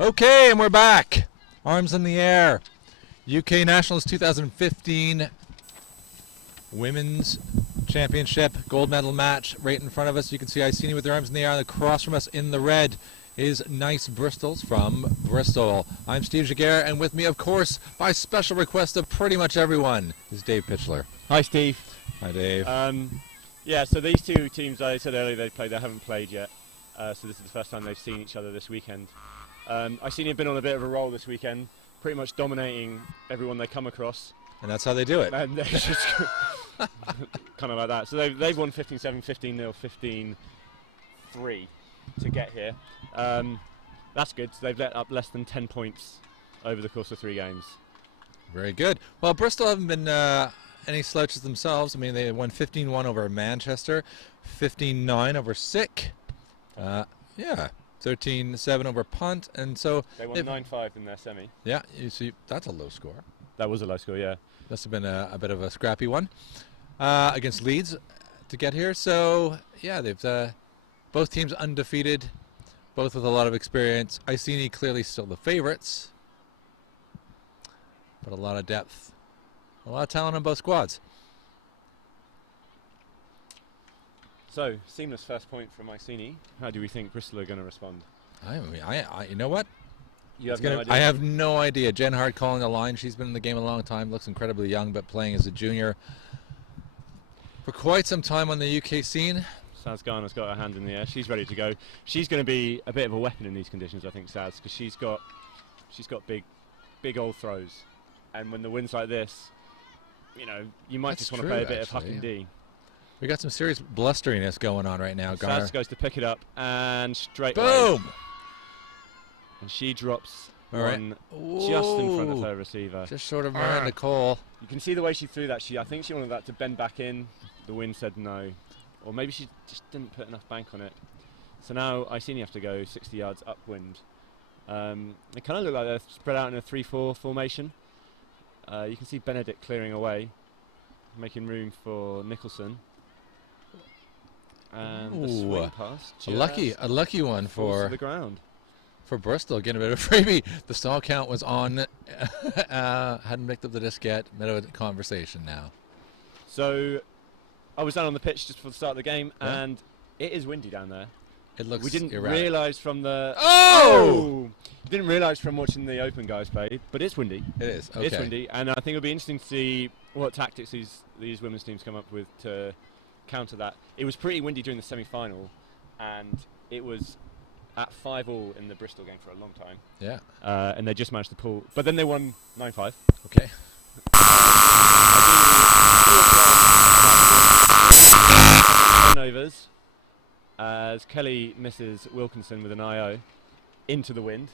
Okay, and we're back. Arms in the air. UK Nationals 2015 Women's Championship gold medal match right in front of us. You can see Iceni with their arms in the air, and across from us in the red is Nice Bristols from Bristol. I'm Steve Giguere, and with me, of course, by special request of pretty much everyone, is Dave Pichler. Hi, Steve. Hi, Dave. Yeah, so these two teams, I said earlier they haven't played yet. So this is the first time they've seen each other this weekend. Iceni have been on a bit of a roll this weekend, pretty much dominating everyone they come across. And that's how they do it. And they're just kind of like that. So they've won 15-7, 15-0, 15-3 to get here. That's good. So they've let up less than 10 points over the course of 3 games. Very good. Well, Bristol haven't been any slouches themselves. I mean, they won 15-1 over Manchester, 15-9 over Sick. Yeah, 13-7 over Punt, and so they won 9-5 in their semi. Yeah, you see, that's a low score. That was a low score, yeah. Must have been a bit of a scrappy one against Leeds to get here. So yeah, they've both teams undefeated, both with a lot of experience. Iceni clearly still the favorites, but a lot of depth, a lot of talent on both squads. So, seamless first point from Iceni. How do we think Bristol are going to respond? I you know what? You have no idea? I have no idea. Jen Hart calling the line. She's been in the game a long time. Looks incredibly young, but playing as a junior for quite some time on the UK scene. Saz Garner's got her hand in the air. She's ready to go. She's going to be a bit of a weapon in these conditions, I think, Saz, because she's got big old throws, and when the wind's like this, you know, you might just want to play a bit of huck and D. We got some serious blusteriness going on right now, Garner. Saz goes to pick it up, and straight boom! away. And she drops one just in front of her receiver. Just sort of Miranda Cole. You can see the way she threw that. I think she wanted that to bend back in. The wind said no. Or maybe she just didn't put enough bank on it. So now Iceni have to go 60 yards upwind. They kind of look like they're spread out in a 3-4 formation. You can see Benedict clearing away, making room for Nicholson. And the swing pass. A lucky one for the ground. For Bristol, getting a bit of a freebie. The stall count was on. Hadn't picked up the disc yet. Middle of the conversation now. So, I was down on the pitch just before the start of the game, and it is windy down there. It looks. We didn't erratic. realise from the. Didn't realise from watching the Open guys play, but it's windy. It is. Okay. It's windy, and I think it'll be interesting to see what tactics these women's teams come up with to counter that. It was pretty windy during the semi-final, and it was at 5-5 in the Bristol game for a long time. Yeah. And they just managed to pull, but then they won 9-5. Okay. Turnovers as Kelly misses Wilkinson with an IO into the wind.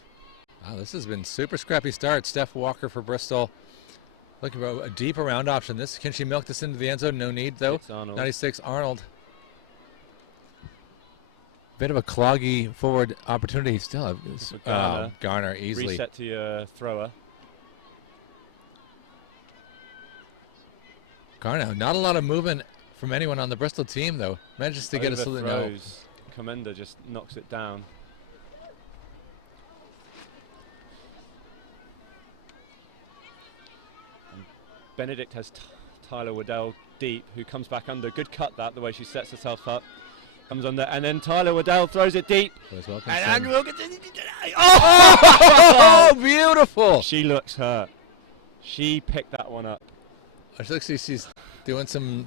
Wow, this has been super scrappy start. Steph Walker for Bristol. Looking for a deep around option. Can she milk this into the end zone? No need though. 96 Arnold. Bit of a cloggy forward opportunity still. Garner easily. Reset to your thrower. Garner, not a lot of movement from anyone on the Bristol team though. Manages to get a salute. No. Commander just knocks it down. And Benedict has Tyler Waddell deep, who comes back under. Good cut that, the way she sets herself up. Comes under, and then Tyler Waddell throws it deep. And Wilkinson. Oh, beautiful! She looks hurt. She picked that one up. I think she's doing some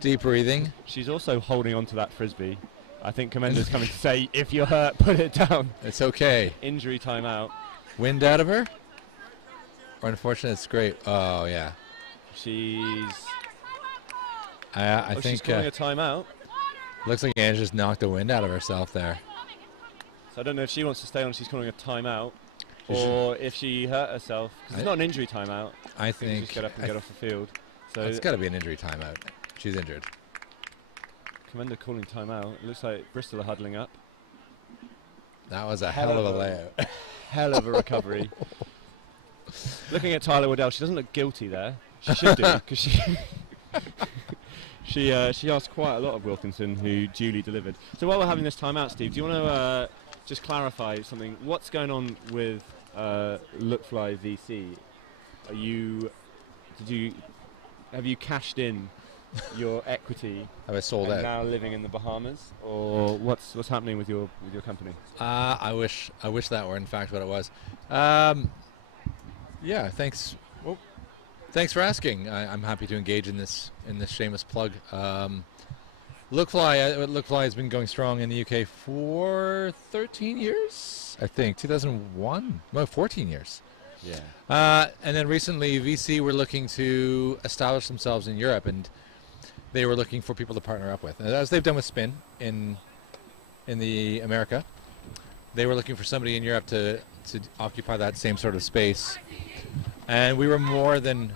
deep breathing. She's also holding on to that frisbee. I think Commander's coming to say, if you're hurt, put it down. It's okay. Injury timeout. Wind out of her? Or unfortunate, it's great. Oh, yeah. I think she's calling a timeout. Looks like Ange just knocked the wind out of herself there. So I don't know if she wants to stay on, she's calling a timeout, or if she hurt herself. Because it's not an injury timeout. I think just get up and get off the field. So it's got to be an injury timeout. She's injured. Commander calling timeout. It looks like Bristol are huddling up. That was a hell of a layout. Hell of a recovery. Looking at Tyler Waddell, she doesn't look guilty there. She should do, because she asked quite a lot of Wilkinson, who duly delivered. So while we're having this timeout, Steve, do you want to just clarify something. What's going on with Lookfly VC? Have you cashed in your equity? Have I sold and out? now living in the Bahamas, or what's happening with your company? I wish that were in fact what it was. Yeah, thanks. Well, thanks for asking. I'm happy to engage in this shameless plug. Lookfly has been going strong in the UK for 13 years, I think. 2001, no, 14 years. Yeah. And then recently, VC were looking to establish themselves in Europe, and they were looking for people to partner up with, as they've done with Spin in the America. They were looking for somebody in Europe to occupy that same sort of space, and we were more than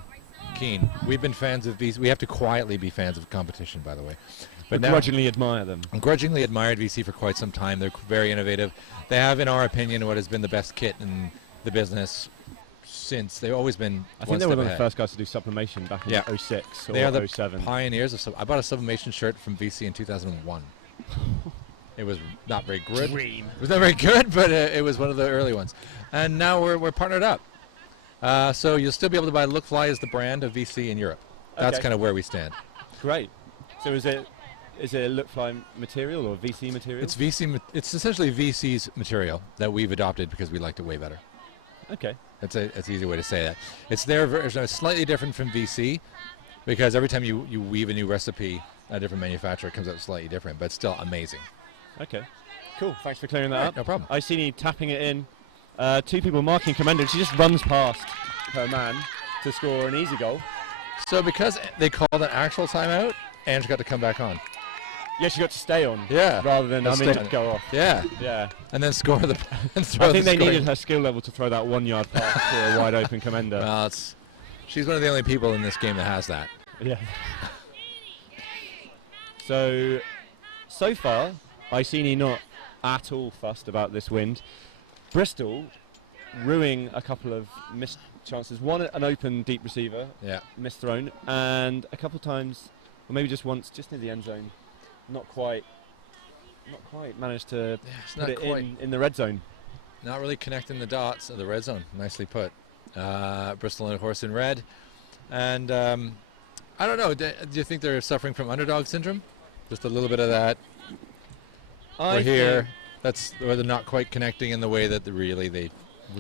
keen. We've been fans of VC. We have to quietly be fans of competition, by the way. But Grudgingly admire them. Grudgingly admired VC for quite some time. They're very innovative. They have, in our opinion, what has been the best kit in the business since. They've always been. I think they were one of the first guys to do sublimation back in 06 or they are the 07. pioneers of. I bought a sublimation shirt from VC in 2001. It was not very good. Dream. It was not very good, but it was one of the early ones. And now we're partnered up. So you'll still be able to buy Lookfly as the brand of VC in Europe. That's kind of where we stand. Great. So is it Lookfly material or VC material? It's VC. It's essentially VC's material that we've adopted because we liked it way better. Okay. That's an easy way to say that. It's their version. It's slightly different from VC because every time you weave a new recipe, a different manufacturer, it comes out slightly different, but still amazing. Okay. Cool. Thanks for clearing that up. No problem. Iceni tapping it in. Two people marking Commander. She just runs past her man to score an easy goal. So because they called an actual timeout, Ange got to come back on. Yeah, she got to stay on. Yeah. Rather than go off. Yeah. Yeah. And then score the. And throw I think they scoring. needed her skill level to throw that 1 yard pass to a wide open Commander. Well, she's one of the only people in this game that has that. Yeah. So far, Iceni not at all fussed about this wind. Bristol ruining a couple of missed chances. One, an open deep receiver, missed thrown, and a couple times, or maybe just once, just near the end zone, not quite managed to put it in the red zone. Not really connecting the dots of the red zone. Nicely put. Bristol and a horse in red, and I don't know. Do you think they're suffering from underdog syndrome? Just a little bit of that. That's where they're not quite connecting in the way that they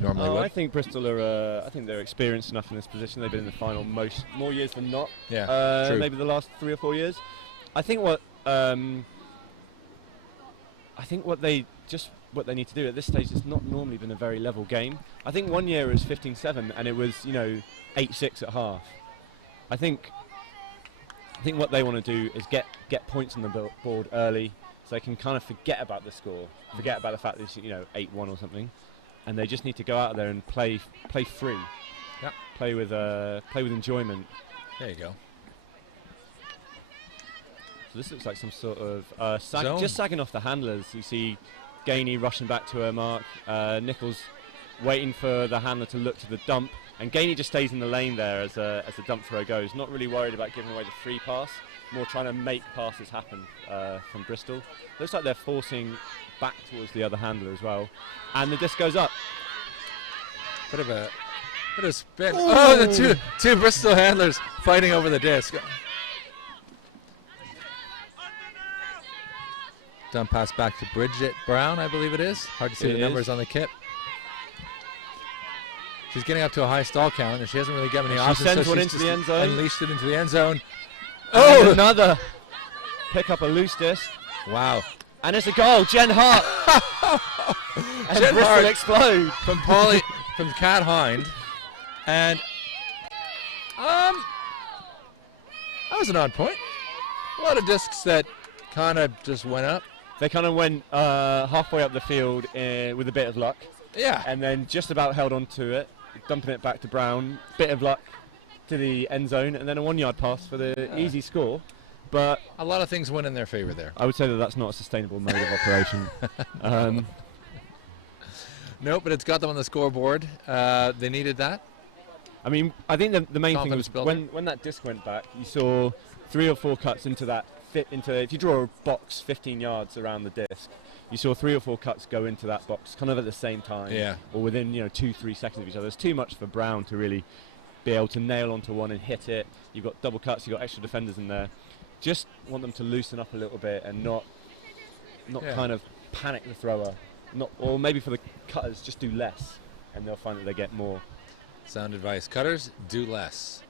normally would. I think Bristol are. I think they're experienced enough in this position. They've been in the final more years than not. Yeah, true. Maybe the last 3 or 4 years. I think what they need to do at this stage has not normally been a very level game. I think one year it was 15-7 and it was 8-6 at half. I think what they want to do is get points on the board early, so they can kind of forget about the score, forget about the fact that it's 8-1 or something, and they just need to go out there and play free. Yeah. Play with enjoyment. There you go. So this looks like some sort of just sagging off the handlers. You see Gainey rushing back to her mark. Nichols waiting for the handler to look to the dump, and Gainey just stays in the lane there as the dump throw goes. Not really worried about giving away the free pass, more trying to make passes happen from Bristol. Looks like they're forcing back towards the other handler as well, and the disc goes up. Bit of spin. Ooh. Oh, the two Bristol handlers fighting over the disc. Dump pass back to Bridget Brown, I believe it is. Hard to see the numbers on the kit. She's getting up to a high stall count, and she hasn't really got many options. She sends one into the end zone. Unleashed it into the end zone. Oh, and another. Pick up a loose disc. Wow. And it's a goal. Jen Hart. And Jen Bristol Hart explode. From Cat Hind. And that was an odd point. A lot of discs that kind of just went up. They kind of went halfway up the field with a bit of luck. Yeah. And then just about held on to it, dumping it back to Brown. Bit of luck to the end zone, and then a 1 yard pass for the easy score. But a lot of things went in their favor there. I would say that's not a sustainable mode of operation. No, but it's got them on the scoreboard. They needed that. I mean, I think the main thing was building. when that disc went back, you saw 3 or 4 cuts into that fit into. If you draw a box 15 yards around the disc, You saw 3 or 4 cuts go into that box kind of at the same time, or within 2-3 seconds of each other. It's too much for Brown to really be able to nail onto one and hit it. You've got double cuts, you've got extra defenders in there. Just want them to loosen up a little bit and not kind of panic the thrower. Or maybe for the cutters, just do less, and they'll find that they get more. Sound advice: cutters, do less.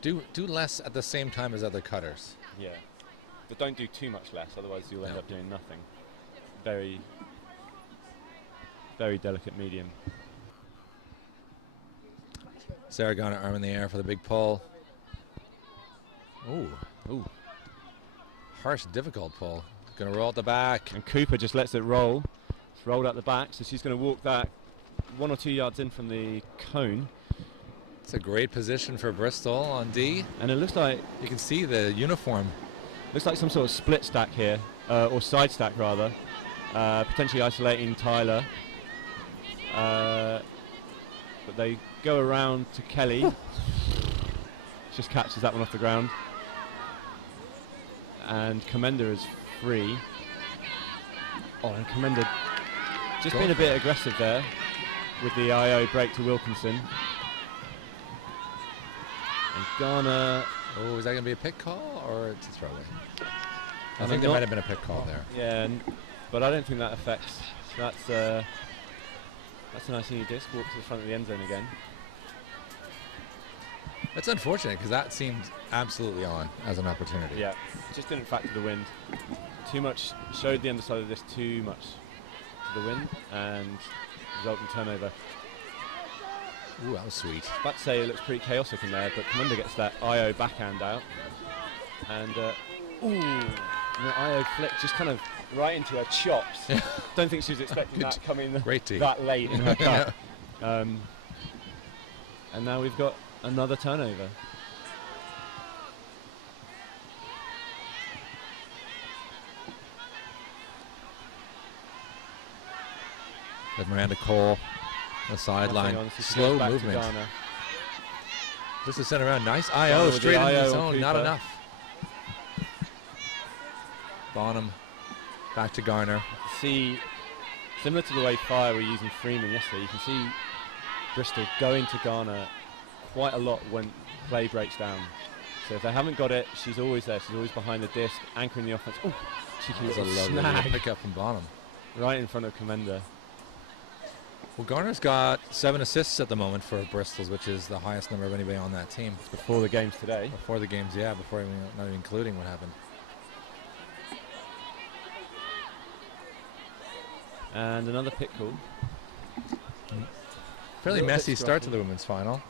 Do less at the same time as other cutters. Yeah, but don't do too much less, otherwise you'll end up doing nothing. Very, very delicate medium. Sarah Garner, arm in the air for the big pull. Ooh. Harsh, difficult pull. Going to roll at the back. And Cooper just lets it roll. It's rolled out the back, so she's going to walk that 1 or 2 yards in from the cone. It's a great position for Bristol on D. And it looks like... You can see the uniform. Looks like some sort of split stack here, or side stack rather. Potentially isolating Tyler. But they go around to Kelly. Just catches that one off the ground. And Commander is free. Oh, and Commander just being a bit aggressive there with the IO break to Wilkinson. And Garner... Oh, is that going to be a pick call or it's a throwaway? I think there might have been a pick call there. Yeah, but I don't think that affects. That's an Iceni disc, walk to the front of the end zone again. That's unfortunate because that seemed absolutely on as an opportunity. Yeah, just didn't factor the wind. Too much, showed the underside of this too much to the wind and result in turnover. Ooh, that was sweet. About to say it looks pretty chaotic in there, but Commander gets that IO backhand out. And, the IO flick just kind of right into her chops. Don't think she was expecting that coming that late in her cut. And now we've got another turnover. With Miranda Cole, the sideline, slow movement. This is sent around, nice IO, straight into the zone, not enough. Bonham, back to Garner. See, similar to the way Fire were using Freeman yesterday, you can see Bristol going to Garner quite a lot when play breaks down. So if they haven't got it, she's always there. She's always behind the disc, anchoring the offense. Oh, cheeky little snag. Pick up from Bonham. Right in front of Commander. Well, Garner's got 7 assists at the moment for Bristol's, which is the highest number of anybody on that team. Before the games today. Before the games, yeah, before even, not even including what happened. And another pick call. Fairly messy start to the women's final.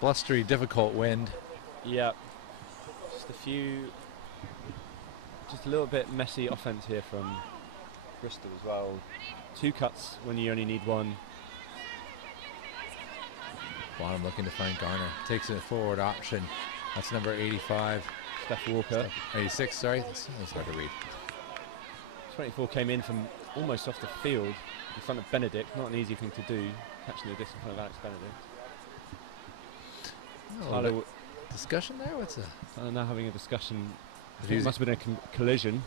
Blustery, difficult wind. Yeah. Just a little bit messy offense here from Bristol as well. 2 cuts when you only need 1. Bonham looking to find Garner. Takes a forward option. That's number 85. Steph Walker. 86, sorry. That's hard to read. 24 came in from almost off the field in front of Benedict. Not an easy thing to do, catching the disc in front of Alex Benedict. Tyler, discussion there? What's that? Tyler now having a discussion. It must have been a collision.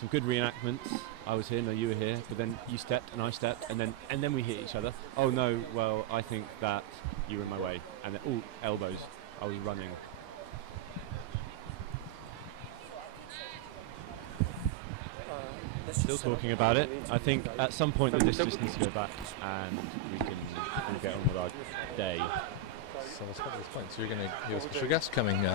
Some good reenactments. I was here, no, you were here, but then you stepped and I stepped, and then we hit each other. Oh no, well, I think that you were in my way. And then, elbows. I was running. Still talking about it. I think at some point the disc just needs to go back, and we can all get on with our day. So let's put this point. So you're going to have a special guest coming. You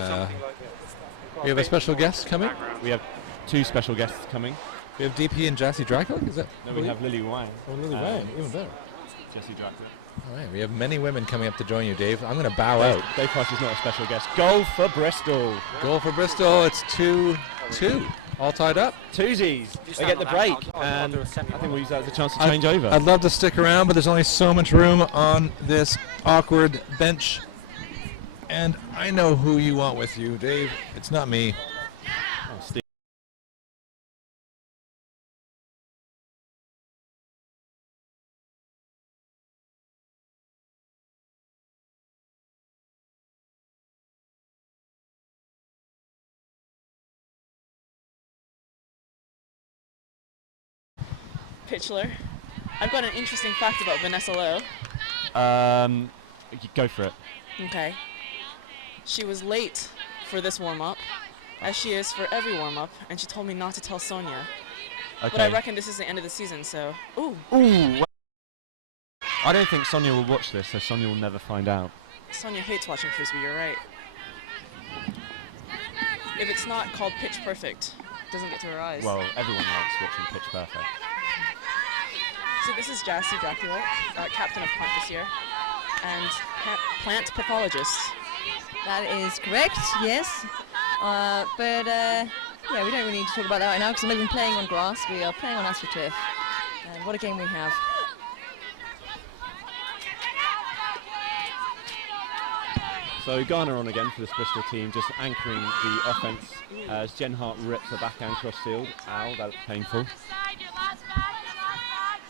have a special guest coming? We have 2 special guests coming. We have DP and Jassy Drakulic, is it? No, we have Lily Wang. Oh, Lily Wang, even better. Jassy Drakulic. All right, we have many women coming up to join you, Dave. I'm going to bow out. Dave Price is not a special guest. Goal for Bristol. Goal for Bristol. It's 2-2. All tied up. Twosies. They get the break, and I think we'll use that as a chance to change over. I'd love to stick around, but there's only so much room on this awkward bench. And I know who you want with you, Dave. It's not me. Pichler. I've got an interesting fact about Vanessa Lowe. Go for it. Okay. She was late for this warm-up, as she is for every warm-up, and she told me not to tell Sonia. Okay. But I reckon this is the end of the season, so... Ooh. Ooh. I don't think Sonia will watch this, so Sonia will never find out. Sonia hates watching Frisbee, you're right. If it's not called Pitch Perfect, it doesn't get to her eyes. Well, everyone likes watching Pitch Perfect. So this is Jassy Drakulic, captain of Plant this year, and plant pathologist. That is correct, yes. Yeah, we don't really need to talk about that right now because I'm not even playing on grass. We are playing on AstroTurf. And what a game we have. So Garner on again for this Bristol team, just anchoring the offence as Jen Hart rips the backhand cross field. Ow, that's painful.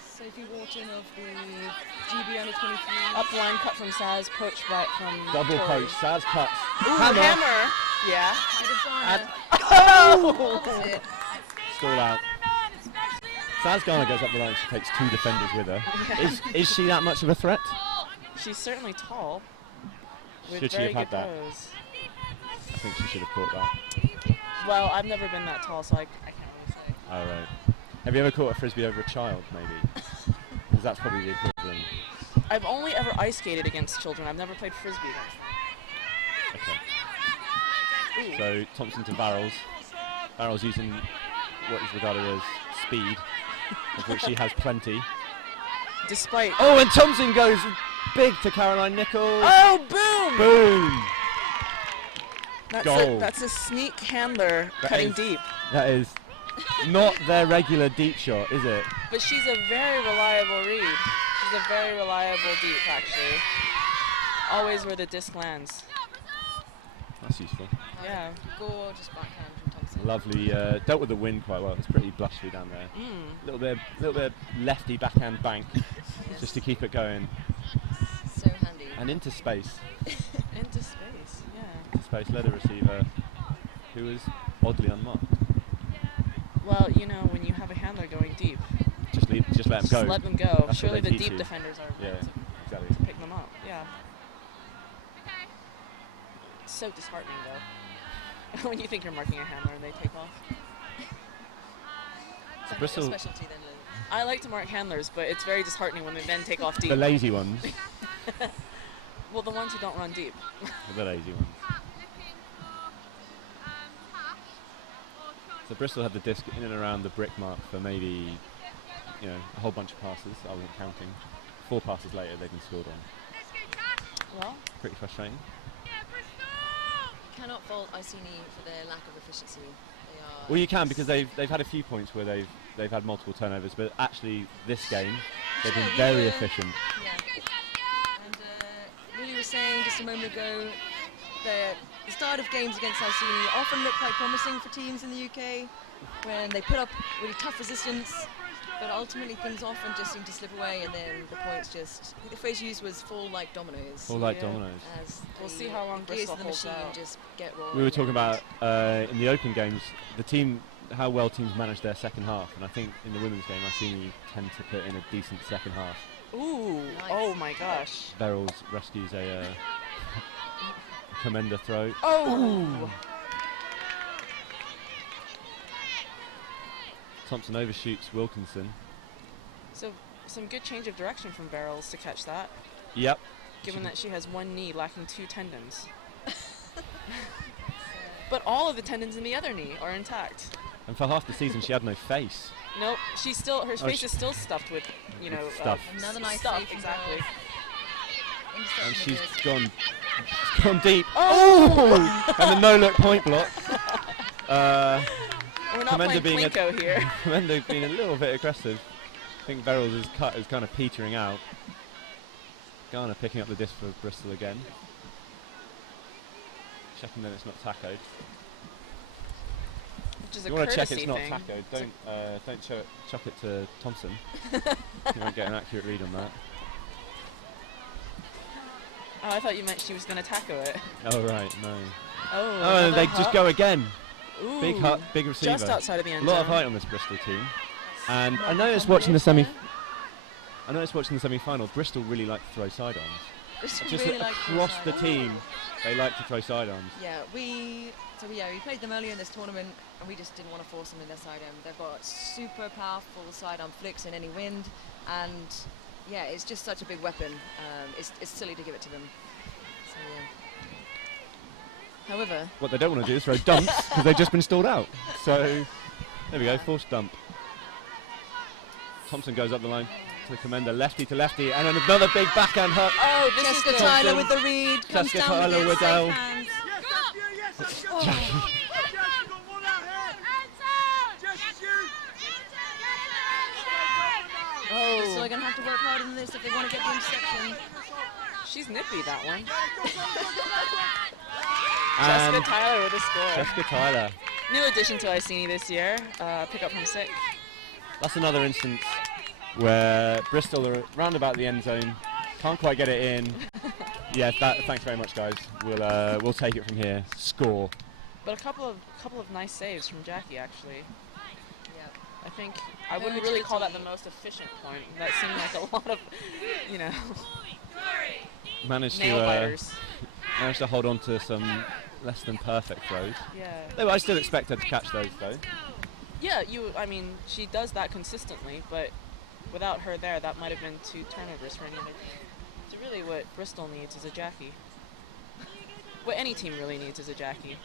Sophie Wharton of the GB under 23. Up line cut from Saz, poach right from Double Tori. poach, Saz cuts. Ooh, hammer. Yeah. Oh! That's it. Stall out. Saz Garner goes up the line, she takes 2 defenders with her. Is she that much of a threat? She's certainly tall. Should she have had that? I think she should have caught that. Well, I've never been that tall, so I can't really say. All right. Have you ever caught a frisbee over a child, maybe? Because that's probably the equivalent. I've only ever ice skated against children. I've never played frisbee against them. Okay. So Thompson to Barrels. Barrels using what is regarded as speed, of which she has plenty. Despite... Oh, and Thompson goes big to Caroline Nichols. Oh, boom! Boom! That's a sneak handler That cutting is- deep. That is not their regular deep shot, is it? But she's a very reliable read. She's a very reliable deep, actually. Always where the disc lands. That's useful. Yeah. Gorgeous backhand from Thompson. Lovely. Dealt with the wind quite well. It's pretty blustery down there. Little bit of lefty backhand bank, just to keep it going. So handy. And into space. Into space, yeah. Into space, led a receiver who was oddly unmarked. Well, you know, when you have a handler going deep, Just let them just go. let them go. That's what Surely they the teach deep you. defenders are Yeah, meant exactly. to pick them up. Yeah. It's so disheartening, though, when you think you're marking a handler and they take off. It's Bristol- your specialty then, Lily. I like to mark handlers, but it's very disheartening when they then take off deep. The lazy ones. Well, the ones who don't run deep. The lazy ones. So Bristol had the disc in and around the brick mark for maybe, a whole bunch of passes. I wasn't counting. 4 passes later, they've been scored on. Well, Pretty frustrating. Cannot fault Iceni for their lack of efficiency. They are. Well, you can, because they've had a few points where they've had multiple turnovers, but actually this game they've been very efficient. Yeah. And Lily was saying just a moment ago that the start of games against Iceni often look quite promising for teams in the UK when they put up really tough resistance, but ultimately things often just seem to slip away, and then the points just, I think the phrase used was fall like dominoes. All like Yeah. dominoes. As We'll the see how long gears Bristol of the holds machine out. just get rolling. We were talking about in the Open games, how well teams manage their second half, and I think in the women's game Iceni tend to put in a decent second half. ooh, Nice. oh my gosh. Verrills rescues a commender throw. Oh! Thompson overshoots Wilkinson. So, some good change of direction from Barrels to catch that, Yep. given that she has one knee lacking 2 tendons. But all of the tendons in the other knee are intact. And for half the season she had no face. Nope, she's still, her face is still stuffed with, Stuff. Another nice stuff, save from exactly. Barrels. Interception And of she's his. gone deep. Oh! And the no-look point block. We're not Commander playing being Plinko here. Commander being a little bit aggressive. I think Verrills' cut is kind of petering out. Garner picking up the disc for Bristol again. Checking that it's not tacoed. Which is If a you want to check courtesy it's not thing. tacoed, don't chuck it to Thompson. You won't get an accurate read on that. Oh, I thought you meant she was going to tackle it. Oh right, no. Oh, Oh, another they just hop. go again. Ooh, Big receiver. just outside of the end A lot of zone. height on this Bristol team. And I not noticed come watching the there. semi-final, Bristol really like to throw sidearms. Bristol Just really like to throw across the sidearms. team, they like to throw sidearms. Yeah, we played them earlier in this tournament, and we just didn't want to force them in their sidearm. They've got super powerful sidearm flicks in any wind, and yeah, it's just such a big weapon. It's silly to give it to them. So, yeah. However, What they don't want to do is throw dumps because they've just been stalled out. So there we go, forced dump. Thompson goes up the line to Commander, lefty to lefty, and then another big backhand hook. Oh, this is Jessica the Tyler with the read comes Jessica down with Tyler it, with safe L. hands. Oh, So they're going to have to work harder than this if they want to get the interception. she's nippy, that one. And Jessica Tyler with a score. Jessica Tyler. New addition to Iceni this year. Pick up from sick. That's another instance where Bristol are round about the end zone, can't quite get it in. Yeah, thanks very much, guys. We'll take it from here. Score. But a couple of nice saves from Jackie, actually. Yeah. I think I wouldn't really call that the most efficient point. That seemed like a lot of, Managed nail biters. to hold on to some less than perfect throws. Yeah. Though I still expect her to catch those, though. Yeah, she does that consistently, but without her there, that might have been 2 turnovers for any other team. So really what Bristol needs is a Jackie. What any team really needs is a Jackie.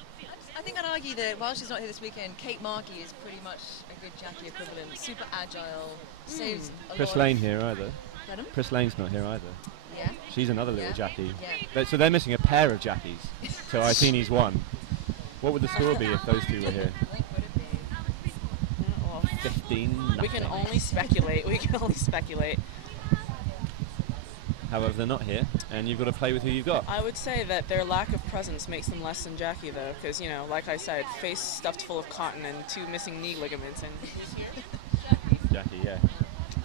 I think I'd argue that while she's not here this weekend, Kate Markey is pretty much a good Jackie equivalent. Super agile, saves a Chris lot Lane here either. Pardon? Chris Lane's not here either. Yeah. She's another little Yeah. Jackie. Yeah. So they're missing a pair of Jackies. So Iceni's one. What would the score be if those two were here? I think would it be? Well, 15. we can only speculate. However, they're not here, and you've got to play with who you've got. I would say that their lack of presence makes them less than Jackie, though, because, like I said, face stuffed full of cotton and 2 missing knee ligaments. And who's here? Jackie, yeah.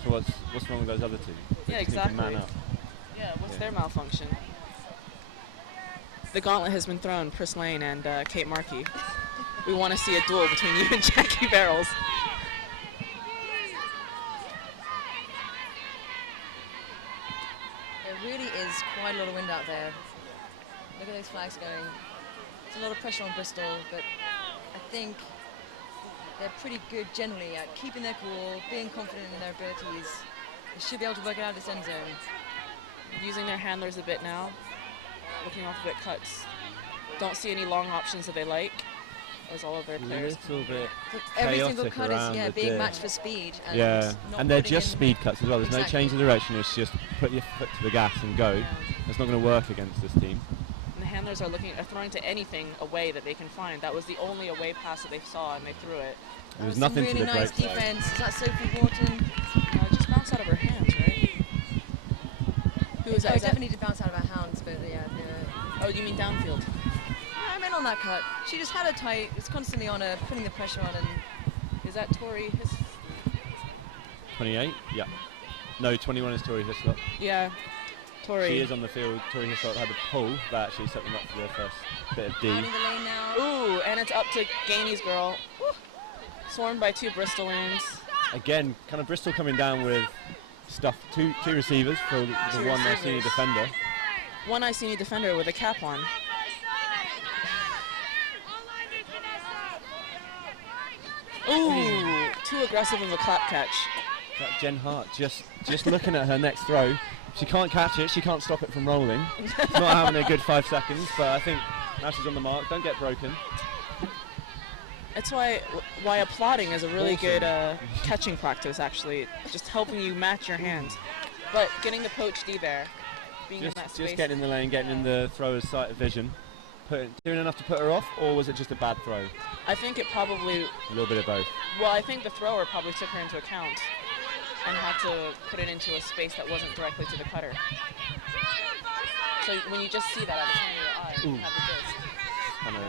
So what's wrong with those other two? They Yeah, just need to man exactly. up. Yeah, what's Yeah. their malfunction? The gauntlet has been thrown, Chris Lane and Kate Markey. We want to see a duel between you and Jackie Barrels. There really is quite a lot of wind out there. Look at those flags going. It's a lot of pressure on Bristol, but I think they're pretty good generally at keeping their cool, being confident in their abilities. They should be able to work it out of this end zone. Using their handlers a bit now, looking off a bit cuts. Don't see any long options that they like, as all of their A players. little bit. But every single chaotic cut around is with being the- matched for speed. And Yeah, not and they're putting just in- speed cuts as well. There's no Exactly. change of direction. It's just put your foot to the gas and go. Yeah. That's not going to work against this team. And the handlers are throwing to anything away that they can find. That was the only away pass that they saw, and they threw it. There was Some nothing really to the nice break though. defense. Is that Sophie Wharton? It just bounced out of her hands, right? Who was that? Oh, it Is that- definitely did bounce out of her hands, but yeah. Oh, you mean downfield? I meant on that cut. She just had her tight. It's constantly on her, putting the pressure on, and Is that Tori? 28? Yeah. No, 21 is Tori Hislop. Yeah, Tori. She is on the field. Tori Hislop had a pull that actually set them up for their first bit of out D. in the lane now. Ooh, and it's up to Gainey's girl. Woo. Swarmed by 2 Bristolians. Again, kind of Bristol coming down with stuff. Two receivers for the Two one receivers. senior defender. One Iceni defender with a cap on. Ooh, too aggressive of a clap catch. That Jen Hart just looking at her next throw. She can't catch it. She can't stop it from rolling. She's not having a good 5 seconds, but I think now she's on the mark. Don't get broken. That's why applauding is a really Awesome. good catching practice, actually. Just helping you match your hands. But getting the poach D there, being in that space. Just getting in the lane, getting in the thrower's sight of vision. Doing enough to put her off, or was it just a bad throw? I think it probably, A little bit of both. well, I think the thrower probably took her into account and had to put it into a space that wasn't directly to the cutter. So when you just see that at the corner of your eye, you Ooh. have the disc. Kind of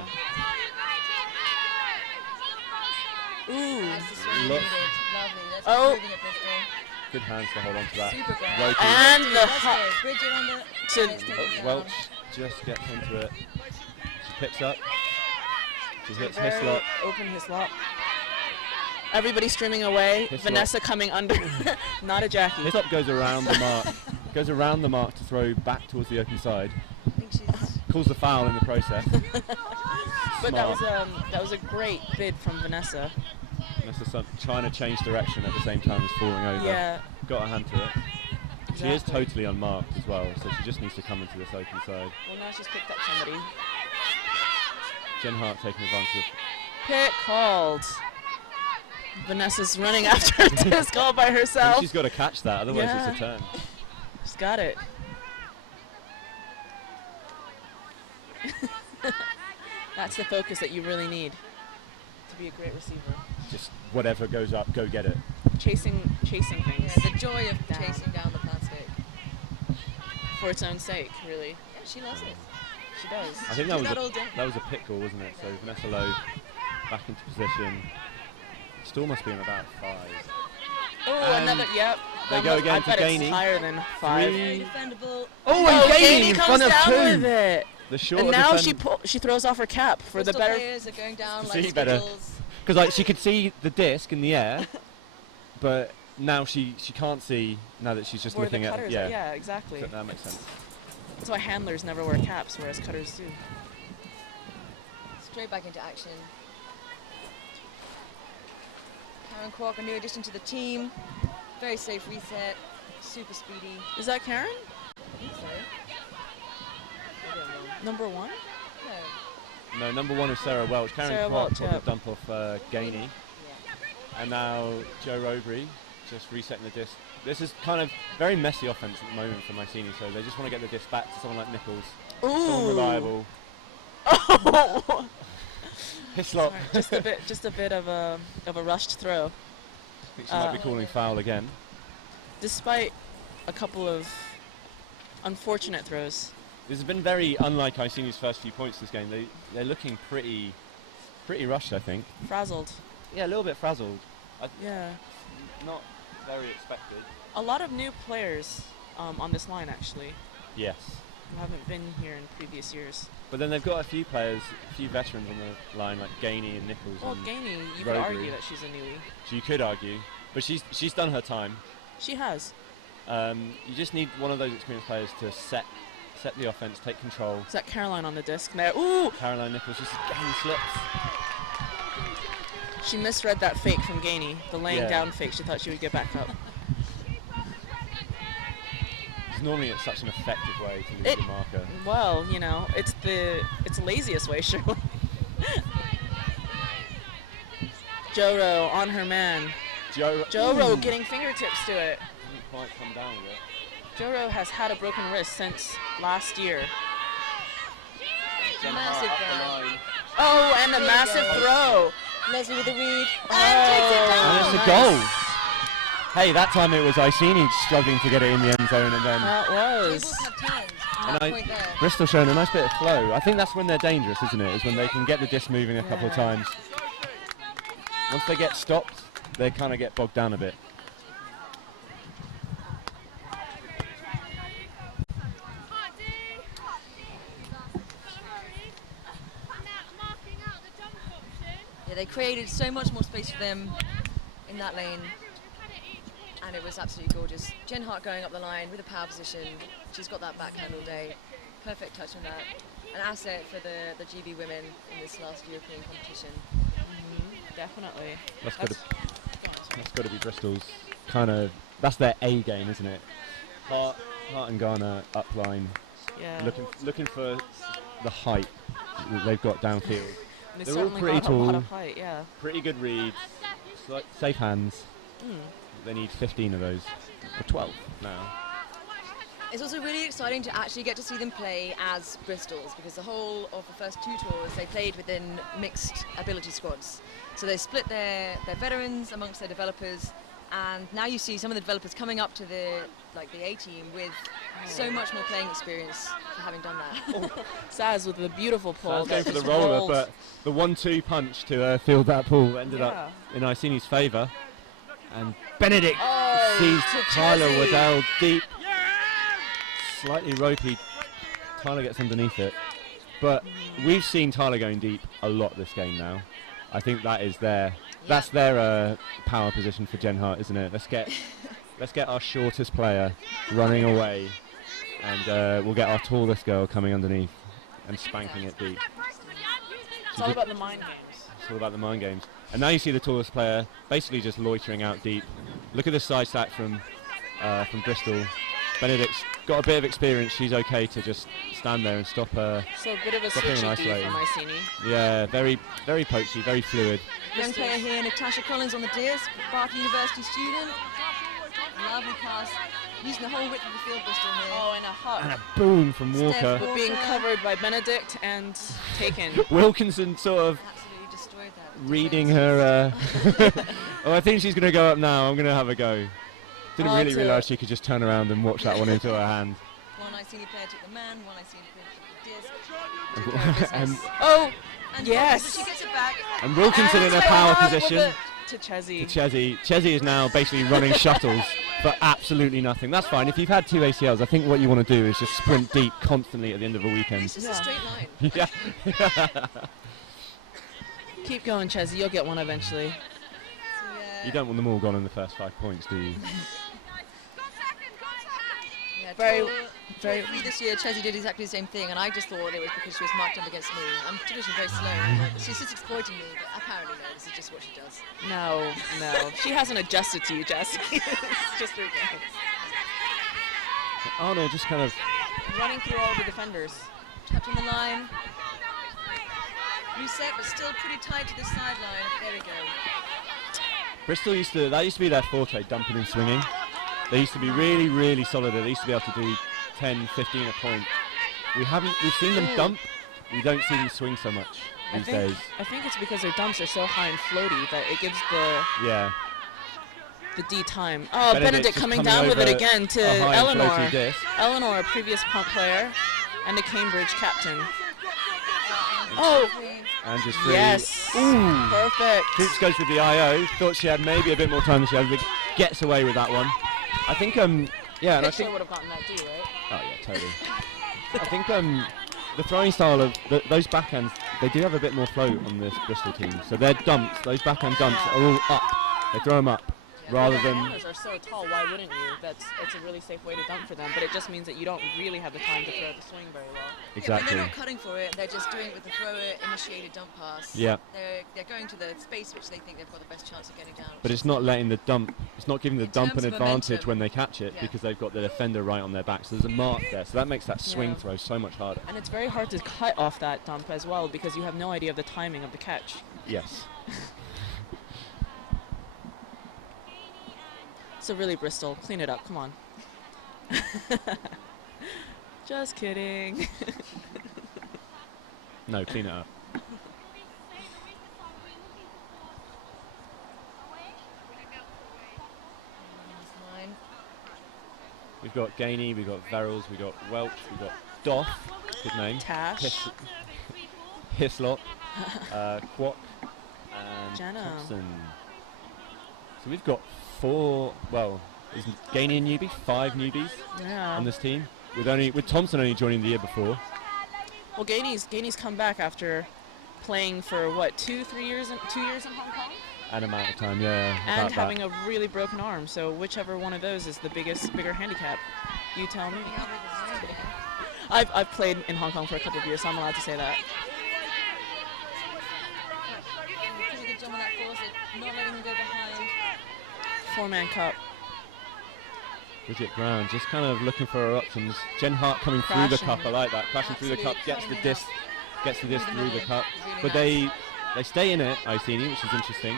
Ooh. That's the swing Look. needed. Lovely. That's Oh. moving it, Bristol. good hands to hold on to that. Super grab. Rotating. And the Let's hot go. Bridget on the. to- and it's taken down. Welch just gets into it. She picks up. She hits very Hislop. open Hislop. Everybody streaming away. Hislop. Vanessa coming under. Not a Jackie. Hislop goes around the mark. Goes around the mark to throw back towards the open side. I think she's Calls the foul in the process. But that was a great bid from Vanessa. Vanessa trying to change direction at the same time as falling over. Yeah. Got a hand to it. She is Exactly. totally unmarked as well, so she just needs to come into this open side. Well, now she's picked up somebody. Jen Hart taking advantage of. Pit called. Vanessa's running after a disc all by I think herself. she's got to catch that, otherwise Yeah. it's a turn. She's got it. That's the focus that you really need to be a great receiver. Just whatever goes up, go get it. Chasing yeah, things the joy of Down. chasing down the plastic. for its own sake, really. Yeah, she loves it. She does. I think Do that all day. that was a pit goal, wasn't it? So Vanessa Lowe back into position. Still must be on about 5. Oh, And another, yep. they That go must- again I to bet it's Gainey. higher than 5. 3. Defendable. Oh, Oh, and Gainey in comes front of down 2. with it. The shorter And now defend- she throws off her cap for the Bristol better. players are going down See like better. Skittles. Because like she could see the disc in the air, but now she can't see now that she's just Where the looking at cutters yeah. are. Yeah, exactly. So that makes sense. That's why handlers never wear caps, whereas cutters do. Straight back into action. Karen Kwok, a new addition to the team. Very safe reset. Super speedy. Is that Karen? I think so. I don't know. Number 1? No. No, number 1 is Sarah Welch. Karen Sarah Kwok Welch, got yeah. the dump off Gainey, Yeah. and now Joe Robry just resetting the disc. This is kind of very messy offense at the moment for Iceni, so they just want to get the disc back to someone like Nichols, someone Ooh. reliable. Oh. Hislop. Sorry, just a bit of a rushed throw. I think she might be calling foul again. Despite a couple of unfortunate throws. This has been very unlike Iceni's first few points this game. They're looking pretty rushed, I think. Frazzled. Yeah, a little bit frazzled. Yeah. Not very expected. A lot of new players on this line, actually, Yes. who haven't been here in previous years. But then they've got a few players, a few veterans on the line, like Gainey and Nichols. Well, and Gainey, you could Robry. argue that she's a newie. So you could argue, but she's done her time. She has. You just need one of those experienced players to set the offense, take control. Is that Caroline on the disc there? Ooh! Caroline Nichols just getting slips. She misread that fake from Gainey, the laying Yeah. down fake. She thought she would get back up. Normally it's such an effective way to lose It- the marker. Well, you know, it's the laziest way, surely. Joro on her man. Joro getting fingertips to it. Didn't quite come down with it. Joro has had a broken wrist since last year. Massive Up the grab. line. Oh, and a There you massive go. throw. Leslie with the read. Oh, And takes it And down. it's a nice. goal. Hey, that time it was Iceni struggling to get it in the end zone, and then That was. Tables have turned from And that point there. Bristol showing a nice bit of flow. I think that's when they're dangerous, isn't it? Is when they can get the disc moving a couple of Yeah. times. Once they get stopped, they kind of get bogged down a bit. Yeah, they created so much more space for them in that lane, and it was absolutely gorgeous. Jen Hart going up the line with a power position. She's got that backhand all day. Perfect touch on that. An asset for the GB women in this last European competition. Definitely. That's got to be Bristol's kind of. That's their A game, isn't it? Hart and Garner up line, Yeah. looking for the height that they've got downfield. They they're all certainly pretty got a lot tall. of height, yeah. Pretty good reads, safe hands. They need 15 of those, or 12 now. It's also really exciting to actually get to see them play as Bristols, because the whole of the first 2 tours they played within mixed ability squads. So they split their veterans amongst their developers, and now you see some of the developers coming up to the A team with so much more playing experience for having done that. Saz with the beautiful pull. Sounds going that for the just roller, rolled. but the 1-2 punch to field that pull ended Yeah. up in Iceni's favour. And Benedict Oh, sees to Tyler Jesse. Waddell deep. Slightly ropey. Tyler gets underneath it. But we've seen Tyler going deep a lot this game now. I think that is that's their power position for Jen Hart, isn't it? Let's get our shortest player running away, and we'll get our tallest girl coming underneath and spanking it deep. It's all about the mind games. It's all about the mind games. And now you see the tallest player basically just loitering out deep. Look at this side stack from Bristol. Benedict's got a bit of experience. She's okay to just stand there and stop her. So a bit of a Stopping switchy and D isolating. from Iceni. Yeah, very, very poachy, very fluid. Young player here, Natasha Collins on the disc, Barker University student. Lovely pass, using the whole width of the field, Bristol here. Oh, and a hug. And a boom from Walker. But being covered by Benedict and taken. Wilkinson sort of Absolutely destroyed that. reading her. Oh, I think she's going to go up now. I'm going to have a go. Didn't really realise she could just turn around and watch that one into her hand. One Iceni player took the man, one Iceni player took the disc. and, And yes. she gets it back. and Wilkinson in a power position. To Chezzy. Chezzy is now basically running shuttles for absolutely nothing. That's fine. If you've had 2 ACLs, I think what you want to do is just sprint deep constantly at the end of a weekend. It's just a straight line. Yeah. Keep going, Chezzy. You'll get one eventually. So, yeah. You don't want them all gone in the first 5 points, do you? Yeah, Very- this year, Chezzy did exactly the same thing, and I just thought it was because she was marked up against me. I'm traditionally very slow. She's just exploiting me, but apparently no, this is just what she does. No. She hasn't adjusted to you, Jess. It's just her game. Arnold just kind of... Running through all the defenders. Tapped on the line. Reset, but still pretty tight to the sideline. There we go. Bristol that used to be their forte, dumping and swinging. They used to be really, really solid. They used to be able to do 10, 15 a point. We've seen them dump. We don't see them swing so much these days. I think it's because their dumps are so high and floaty that it gives the D time. Oh, Benedict coming down with it again to a high and Eleanor. floaty disc. Eleanor, a previous punt player and a Cambridge captain. Oh, And just free. yes. Ooh. Perfect. Coops goes with the IO. Thought she had maybe a bit more time than she had, but gets away with that one. I think, and I Pichler think... would have gotten that D, right? Oh yeah, totally. I think the throwing style of those backhands, they do have a bit more float on this Bristol team. So their dumps, those backhand dumps are all up. They throw them up rather The than... corners are so tall, why wouldn't you? It's a really safe way to dump for them, but it just means that you don't really have the time to throw the swing very well. Exactly. Yeah, but they're not cutting for it. They're just doing it with the thrower-initiated dump pass. Yeah. They're going to the space which they think they've got the best chance of getting down. But it's not letting the dump, it's not giving the dump an terms of advantage momentum. when they catch it because they've got the defender right on their back. So there's a mark there. So that makes that swing throw so much harder. And it's very hard to cut off that dump as well because you have no idea of the timing of the catch. Yes. So really, Bristol, clean it up. Come on. Just kidding. No, clean it up. Line. We've got Gainey, we've got Verrills, we've got Welch, we've got Doff, good name. Tash. Hislop, Kwok, and Jenna. Thompson. So we've got 4, well, is Gainey a newbie? 5 newbies Yeah. on this team, with Thompson only joining the year before. Well, Gainey's come back after playing for what, 2 years in Hong Kong, An amount of time, yeah. and about having that. a really broken arm. So whichever one of those is the bigger handicap, you tell me. I've played in Hong Kong for a couple of years, so I'm allowed to say that. Pretty good job on that force, not letting them go behind. 4-man cup. Bridget Brown just kind of looking for her options. Jen Hart coming through the cup, I like that. Crashing through the cup, gets the disc through the cup. But they stay in it, Iceni, which is interesting.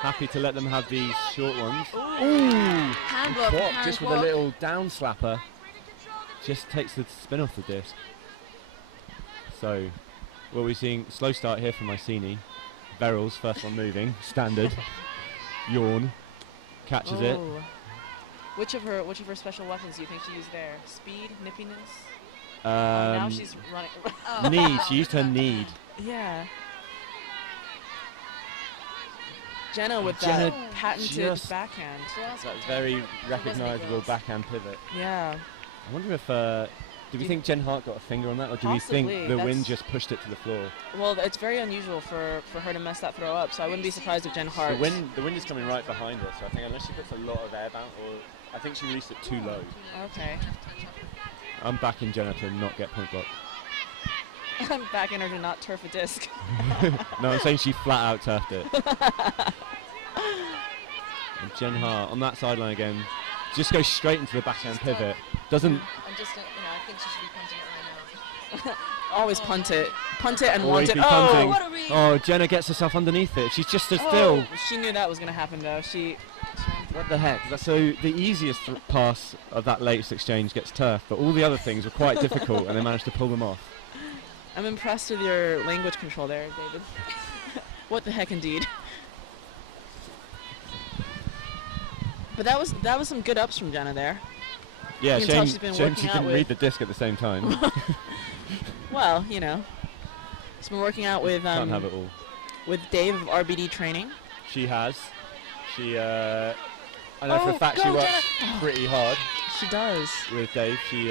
Happy to let them have these short ones. Ooh! Hand block, Kwok hand just with block. a little down slapper. Just takes the spin off the disc. So, what we're seeing, slow start here from Iceni. Verrills, first one moving, standard. Yawn, catches it. Oh. Which of her special weapons do you think she used there? Speed, nippiness? Now she's running. Need, she used her need. Yeah. Jenna with Jenna that patented just- backhand. That very recognisable backhand pivot. Yeah. I wonder if Do we think Jen Hart got a finger on that, or do we think Possibly, the wind that's- just pushed it to the floor? Well, it's very unusual for her to mess that throw up, so I wouldn't be surprised if Jen Hart. The wind is coming right behind her, so I think unless she puts a lot of air bound, or I think she released it too low. Okay. I'm backing Jenna to not get point blocked. I'm backing her to not turf a disc. No, I'm saying she flat out turfed it. And Jen Hart on that sideline again, just goes straight into the backhand pivot. Doesn't. I'm just, I think she should be punting it right now. Always punt it and Always want it. be Oh, punting. what a read. Oh, Jenna gets herself underneath it. She's just stood oh, still. she knew that was gonna happen though. What the heck? So the easiest pass of that latest exchange gets turfed, but all the other things were quite difficult, and they managed to pull them off. I'm impressed with your language control there, David. What the heck, indeed. But that was some good ups from Jenna there. Yeah, You can tell shame, she's been shame working she out couldn't with- read the disc at the same time. Well, you know, she's been working out with Can't have it all. with Dave of RBD Training. She has. She, I know for a Oh, fact she go, works Jenna. pretty hard She does. with Dave. He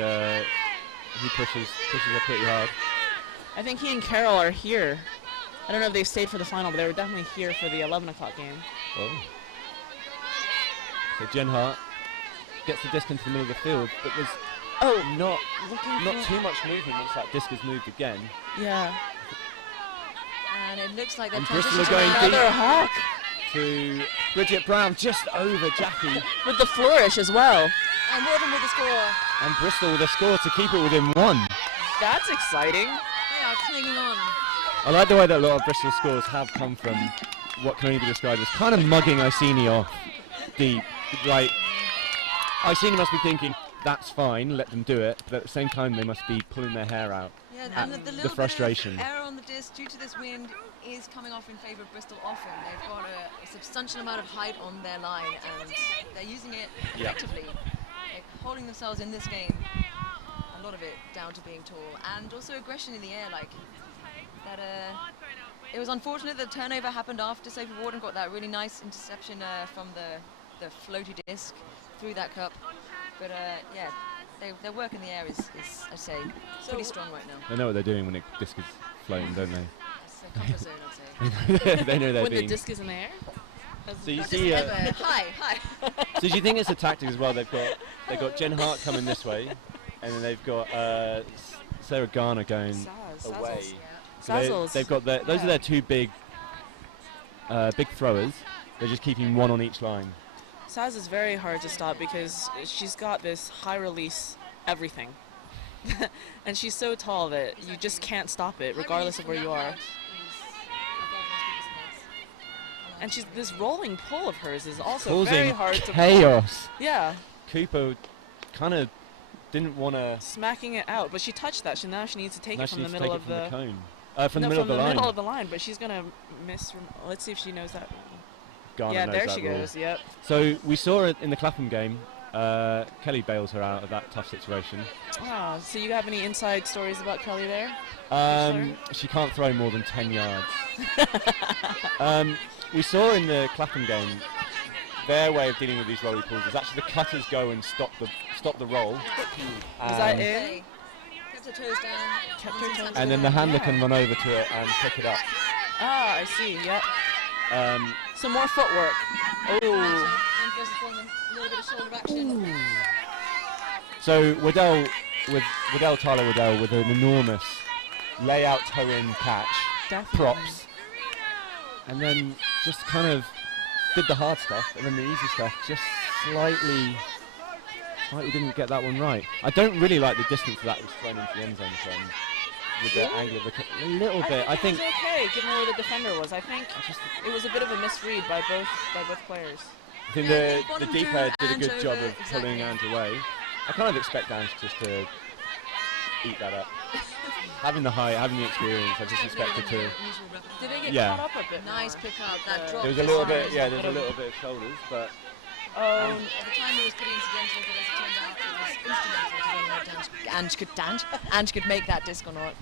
pushes her pretty hard. I think he and Carol are here. I don't know if they've stayed for the final, but they were definitely here for the 11 o'clock game. Oh. So Jen Hart gets the disc into the middle of the field, but there's not too much movement once that disc has moved again. Yeah. And it looks like they're And Bristol are transitioning going around. deep. Another hawk To Bridget Brown, just over Jackie. with the flourish as well. And Morton with the score. And Bristol with a score to keep it within one. That's exciting. They are clinging on. I like the way that a lot of Bristol scores have come from what can only be described as kind of mugging Iceni off deep. Like, Iceni must be thinking, that's fine, let them do it, but at the same time they must be pulling their hair out. Yeah, At and the the little frustration. bit of error on the disc due to this wind is coming off in favour of Bristol often. They've got a substantial amount of height on their line and they're using it Yeah. effectively. They're holding themselves in this game, a lot of it down to being tall and also aggression in the air. Like that, it was unfortunate that the turnover happened after Sophie Warden got that really nice interception from the floaty disc through that cup. But yeah, their work in the air is I'd say, pretty strong right now. They know what they're doing when the disc is floating, don't they? It's a comfort zone, I'd say. They know they're When the being... disc is in the air. So you Just see, ever. Hi. so do you think it's a tactic as well? They've got Jen Hart coming this way, and then they've got Sarah Garner going Saz, away. Sazzles. So they- Sazzles. they've got those are their two big throwers. They're just keeping one on each line. Saz is very hard to stop because she's got this high release everything. And she's so tall that you just can't stop it regardless of where you are. And she's this rolling pull of hers is also very Causing hard to pull. chaos. Yeah, Cooper kind of didn't want to. smacking it out, but she touched that. Now she needs to take Now it she from the needs to middle take of it from the the cone. From the middle of the line. middle of the line, but she's gonna miss. Let's see if she knows that. Garner Yeah, knows there that she rule. goes. Yep. So we saw it in the Clapham game. Kelly bails her out of that tough situation. Wow. So you have any inside stories about Kelly there? She can't throw more than 10 yards. We saw in the Clapham game, their way of dealing with these rolly pulls is actually the cutters go and stop the roll. Was that and- it? Kept her toes down. Kept her toes And then the handler Yeah. can run over to it and pick it up. Ah, I see. Yep. Um, Some more footwork. Oh. And versus Bowman, a little bit of shoulder action. so Tyler Waddell with an enormous layout toe-in catch, Definitely. props, and then just kind of did the hard stuff, and then the easy stuff just slightly didn't get that one right. I don't really like the distance that was thrown into the end zone from, with the angle of the a little bit. I think it was okay, given where the defender was. I think it was a bit of a misread by both players. the bottom deep drew head did a Ange good job over, of pulling exactly. Ange away. I kind of expect Ange just to eat that up. Having the experience, I just expect her to. Did they get Yeah. caught up a bit? Nice more? pick up, that drop. There was a little was bit, yeah, there's a Bit of- little bit of shoulders, but Oh, At the time it was pretty incidental, but as it turned out it was instrumental to whether or not Ange could make that disc or not.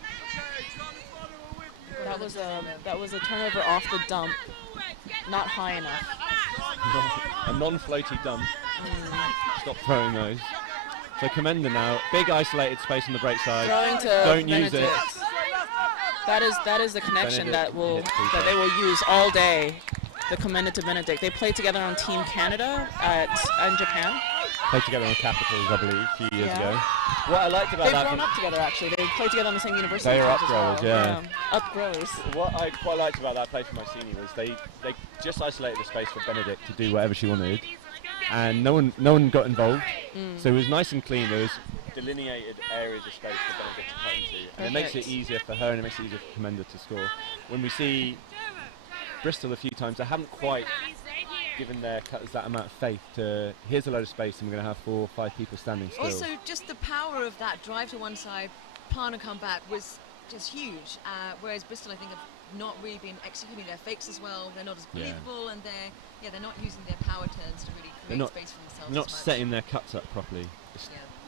that was a turnover off the dump, not high enough. a non-floaty dump. Stop throwing those. So Comenda now, big isolated space on the break side. Throwing to Don't Benedict. use it. That is the connection Benedict hits that they will use all day. The Comenda to Benedict. They played together on Team Canada in Japan. Played together on Capitals, I believe, a few years Yeah. ago. What I liked about They've that. grown up together actually. They played together on the same university. They are as well. upgrowers, yeah. Upgrowers. What I quite liked about that play from Iceni was they just isolated the space for Benedict to do whatever she wanted, and no one got involved. So it was nice and clean. There was delineated areas of space for Benedict to cut into, and it makes it easier for her and it makes it easier for Comenda to score. When we see Bristol a few times, they haven't quite given their cutters that amount of faith to here's a load of space and we're going to have 4 or 5 people standing still. Also, just the power of that drive to one side, plan and come back was just huge. Whereas Bristol, I think, have not really been executing their fakes as well. They're not as believable, and they're not using their power turns to really create space for themselves. They're not as much. setting their cuts up properly.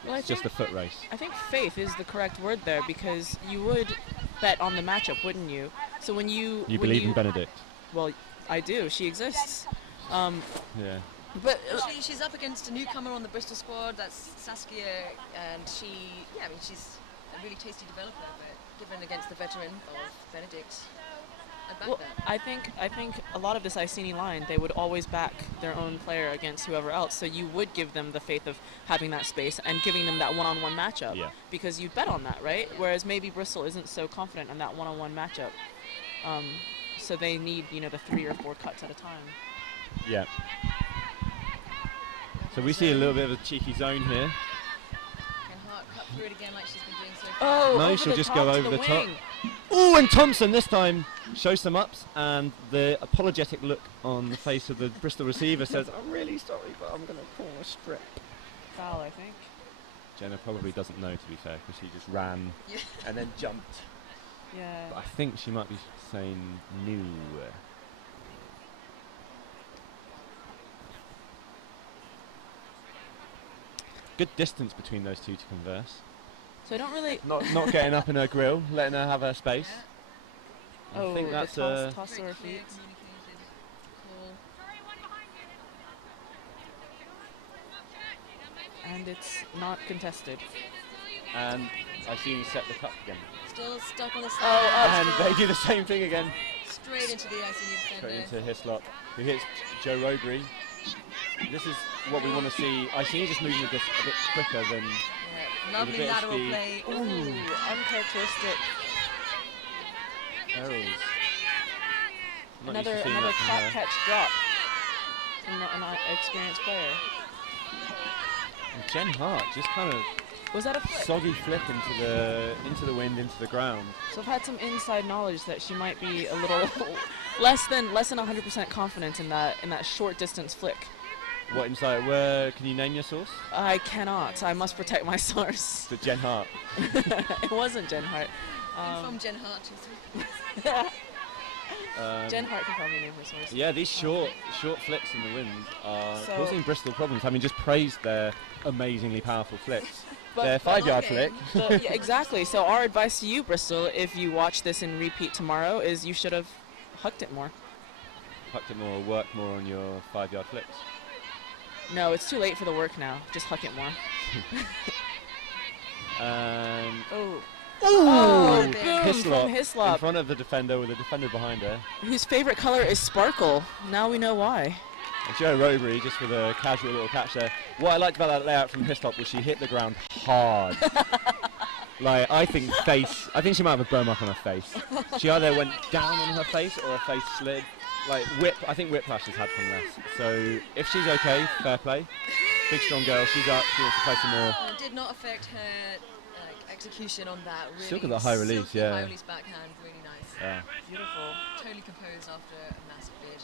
It's just a foot race. I think faith is the correct word there, because you would bet on the matchup, wouldn't you? So when you believe in Benedict? Well, I do. She exists. Yeah. But she's up against a newcomer on the Bristol squad. That's Saskia, and she's a really tasty developer. But given against the veteran of Benedict, I'd back that. I think a lot of this Iceni line, they would always back their own player against whoever else. So you would give them the faith of having that space and giving them that one-on-one matchup, because you bet on that, right? Whereas maybe Bristol isn't so confident in that one-on-one matchup. So they need, the 3 or 4 cuts at a time. Yeah. So we see a little bit of a cheeky zone here. Can Hart cut through it again like she's been doing so far? No, she'll just go over the top. Oh, and Thompson this time shows some ups, and the apologetic look on the face of the Bristol receiver says, I'm really sorry, but I'm going to call a strip. Foul, I think. Jenna probably doesn't know, to be fair, because she just ran and then jumped. Yeah. But I think she might be saying no. Good distance between those two to converse. So I don't really... Not getting up in her grill, letting her have her space. I think that's a toss to her feet. And it's not contested. And I see you set the cup again. Still stuck on the side. And they do the same thing again. Straight into the Iceni defender. Straight into Hislop, who hits Joe Rogry. This is what we want to see. Iceni just moving a bit quicker than... Lovely lateral play. Ooh, uncharacteristic. Errors. Another top catch drop from an experienced player. And Jen Hart just kind of was that a flip? Soggy flip into the wind, into the ground. So I've had some inside knowledge that she might be a little less than 100% confident in that short distance flick. What inside? Where can you name your source? I cannot. I must protect my source. The Jen Hart. It wasn't Jen Hart. From Jen Hart. Jen Hart can probably name her source. Yeah, these short flicks in the wind are causing Bristol problems. I mean, just praised their amazingly powerful flicks. Their 5-yard flick. Yeah, exactly. So our advice to you, Bristol, if you watch this in repeat tomorrow, is you should have hucked it more. Hucked it more, worked more on your 5-yard flicks. No, it's too late for the work now. Just huck it more. Hislop in front of the defender with the defender behind her. Whose favorite color is sparkle. Now we know why. And Joe Rogry just with a casual little catch there. What I liked about that layout from Hislop was she hit the ground hard. I think she might have a burn mark on her face. She either went down on her face or her face slid. I think Whiplash has had from this. So if she's okay, fair play. Big strong girl, she's up, she wants to play some more. It did not affect her execution on that. Really still got the high release, yeah. High release backhand, really nice. Yeah. Beautiful. Totally composed after a massive bid.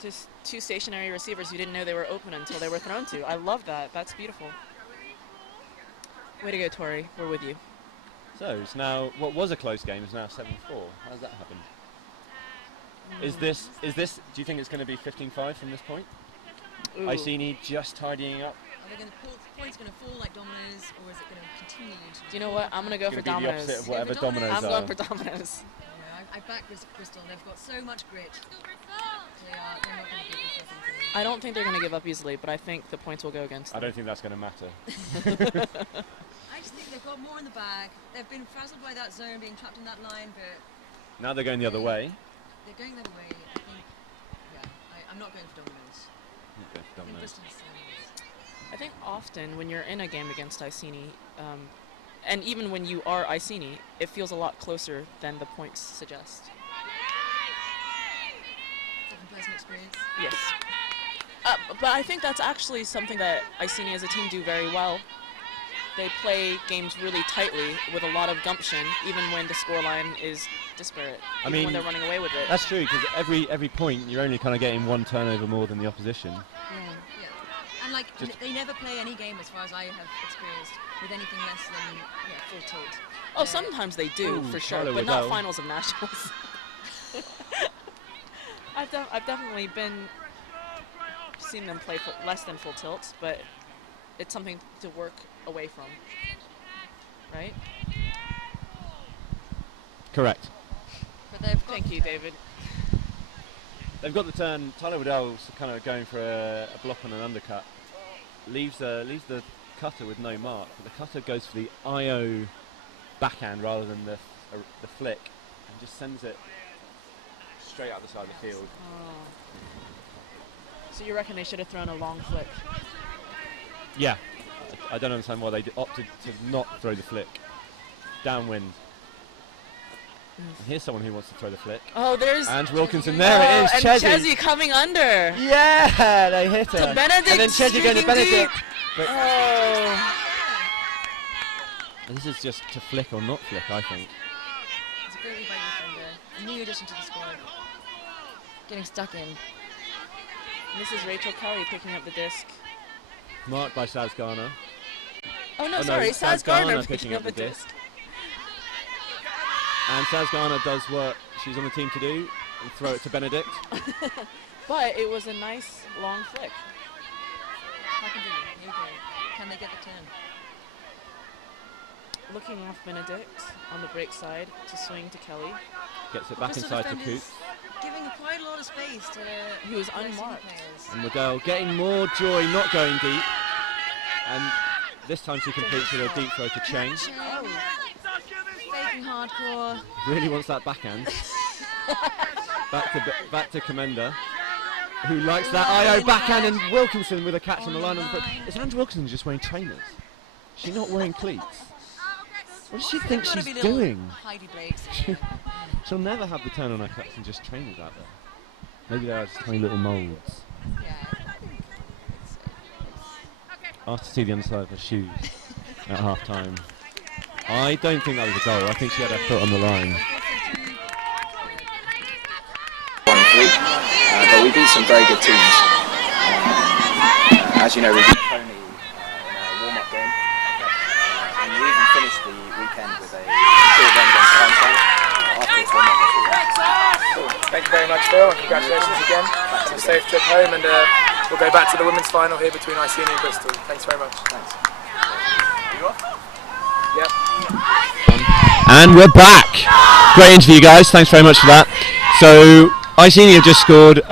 Just two stationary receivers you didn't know they were open until they were thrown to. I love that. That's beautiful. Way to go, Tori. We're with you. So it's now what was a close game is now 7-4. How does that happen? Is this? Do you think it's going to be 15-5 from this point? Iceni just tidying up. Are they going to pull? Points going to fall like dominoes, or is it going to continue? Do you know what? I'm going to go for dominoes. The opposite of whatever dominoes I'm going for dominoes. I back Bristol. They've got so much grit. They're not going to beat this. I don't think they're going to give up easily, but I think the points will go against them. I don't think that's going to matter. I just think they've got more in the bag. They've been frazzled by that zone, being trapped in that line, but Now they're going the other way. they're going the other way. I think, I'm not going for dominance. I think Bristol has dominance. I think often when you're in a game against Iceni, and even when you are Iceni, it feels a lot closer than the points suggest. Second person experience. Yes. But I think that's actually something that Iceni as a team do very well. They play games really tightly with a lot of gumption, even when the scoreline is disparate. I even mean, when they're running away with it. That's true, because every point you're only kind of getting one turnover more than the opposition. Yeah. And like they never play any game, as far as I have experienced, with anything less than full tilt. Oh, sometimes they do, Ooh, for sure, Charlotte but not Waddell. finals of nationals. I've definitely seen them play less than full tilt, but it's something to work away from, right? Correct. But they've got Thank you, David. They've got the turn. Tyler Waddell's kind of going for a block on an undercut. Leaves the cutter with no mark, but the cutter goes for the IO backhand rather than the flick, and just sends it straight out the side of the field. Oh. So you reckon they should have thrown a long flick? Yeah, I don't understand why they opted to not throw the flick. Downwind. And here's someone who wants to throw the flick. Oh, there's... And Wilkinson, there it is, and Chesney. Chesney coming under. Yeah, they hit her. To Benedict, and then Chesney going to streaking Benedict. deep. But Oh. this is just to flick or not flick, I think. It's a great read by the defender. A new addition to the squad. Getting stuck in. This is Rachel Kelly picking up the disc. Marked by Saz Garner. Oh no, no, sorry, Saz Saz Garner Garner picking up the disc. And Saz Garner does what she's on the team to do and throw it to Benedict. But it was a nice long flick. How can they? Here we go. Can they get the turn? Looking off Benedict on the break side to swing to Kelly. Gets it back Bristol inside to defenders Coots. Giving quite a lot of space to He was the Iceni unmarked. players. And Waddell getting more joy, not going deep. And this time she completes with a deep throw to Cheng. Cheng, faking hardcore. Really wants that backhand. back to Comenda, who likes that IO backhand, and Wilkinson with a catch on the line. Is Andrew Wilkinson just wearing trainers? She's not wearing cleats. What does she think They've gotta she's be little doing? Heidi Blakes. She'll never have the turn on her cuts and just trainers out there. Maybe they are just tiny little moulds. Yeah, I think it's Asked to see the underside of her shoes at half time. I don't think that was a goal. I think she had her foot on the line. But we beat some very good teams. As you know, we beat Pony in a warm-up game. And we even finished the weekend with a short run against Hindsight after the tournament this weekend. Cool. Thank you very much, Phil, and congratulations again. Back to a safe trip home, and we'll go back to the women's final here between Iceni and Bristol. Thanks very much. Thanks. Are you off? Yep. And we're back. Great interview, guys. Thanks very much for that. So, Iceni have just scored.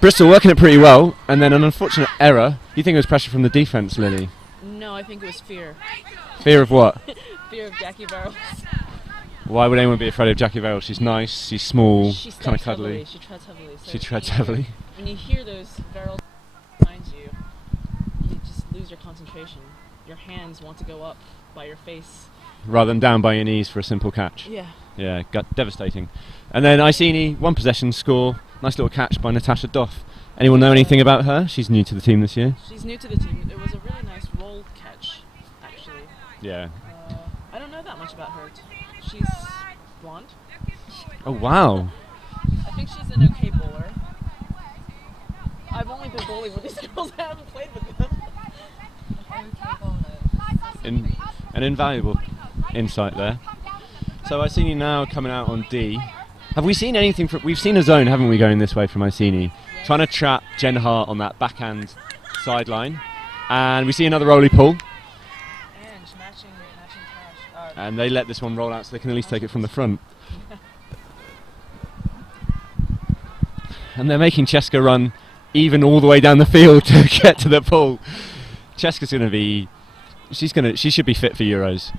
Bristol working it pretty well, and then an unfortunate error. You think it was pressure from the defence, Lily? No, I think it was fear. Fear of what? Fear of Jackie Barrows. Why would anyone be afraid of Jackie Vale? She's nice, she's small, She kind of steps heavily, cuddly. she treads heavily. So She treads when you heavily. When you hear those barrels behind you, you just lose your concentration. Your hands want to go up by your face. Rather than down by your knees for a simple catch. Yeah. Yeah, devastating. And then Iceni, one possession score. Nice little catch by Natasha Doff. Anyone know anything about her? She's new to the team this year. She's new to the team. It was a really nice roll catch, actually. Yeah. I don't know that much about her. She's blonde. Oh wow. I think she's an okay bowler. I've only been bowling with these girls. I haven't played with them. An invaluable insight there. So Iceni now coming out on D. Have we seen anything from... We've seen a zone, haven't we, going this way from Iceni? Trying to trap Jen Hart on that backhand sideline. And we see another roly pool. And matching cash. And they let this one roll out so they can at least take it from the front. And they're making Cheska run even all the way down the field to get to the ball. Cheska's going to be... She should be fit for Euros.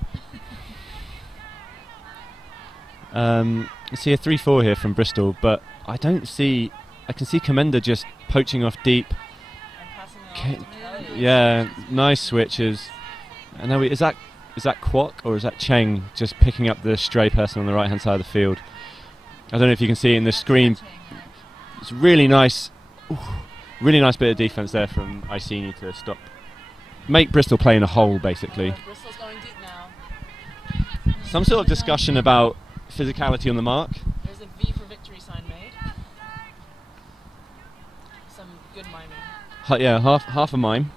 I see a 3-4 here from Bristol, but I can see Comenda just poaching off deep. Yeah, nice switches. And now is that Kwok or is that Cheng just picking up the stray person on the right hand side of the field? I don't know if you can see it in the screen. It's really nice, really nice bit of defense there from Iceni to stop, make Bristol play in a hole basically. Bristol's going deep now. Some sort of discussion about physicality on the mark. There's a V for victory sign made. Some good miming. Yeah, half a mime.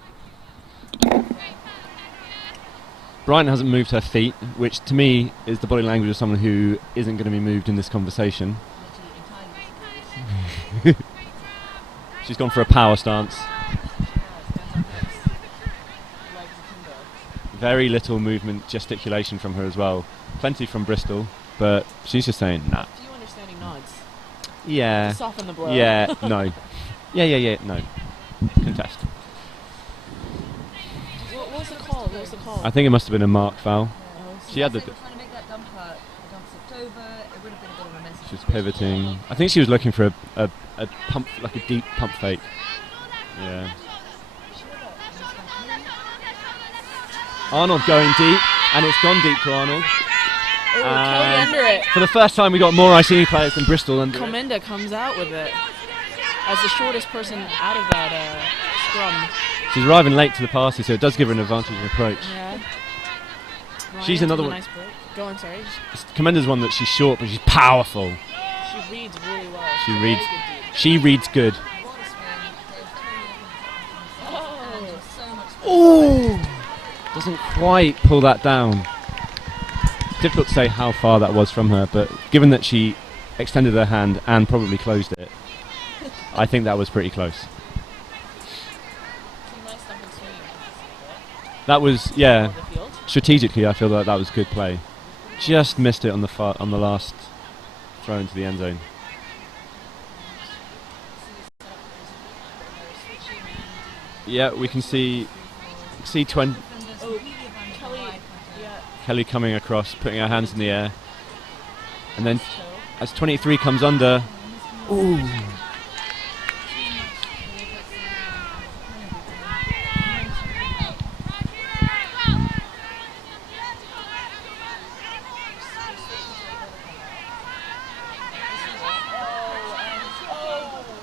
Bryant hasn't moved her feet, which to me is the body language of someone who isn't going to be moved in this conversation. She's gone for a power stance. Very little movement, gesticulation from her as well. Plenty from Bristol, but she's just saying, nah. A few understanding nods. Yeah. To soften the blow. Yeah, no. Yeah, no. Contest. What was the call? I think it must have been a mark foul. She had the... Trying to make that dumper flipped over. It would have been a bit of a message. She was pivoting. I think she was looking for a pump, like a deep pump fake. Yeah. Arnold going deep, and it's gone deep to Arnold. Ooh, Kelly under it. For the first time, we got more Iceni players than Bristol under it. Comenda comes out with it as the shortest person out of that scrum. She's arriving late to the party, so it does give her an advantage in approach. Yeah. She's another one. Nice break. Go on, sorry. Commander's one that she's short, but she's powerful. She reads really well. She reads good. Oh. Doesn't quite pull that down. Difficult to say how far that was from her, but given that she extended her hand and probably closed it, I think that was pretty close. That was, yeah. Strategically, I feel like that was good play. Just missed it on the last throw into the end zone. Yeah, we can see 20. Oh, Kelly, yeah. Kelly coming across, putting her hands in the air, and then as 23 comes under, ooh.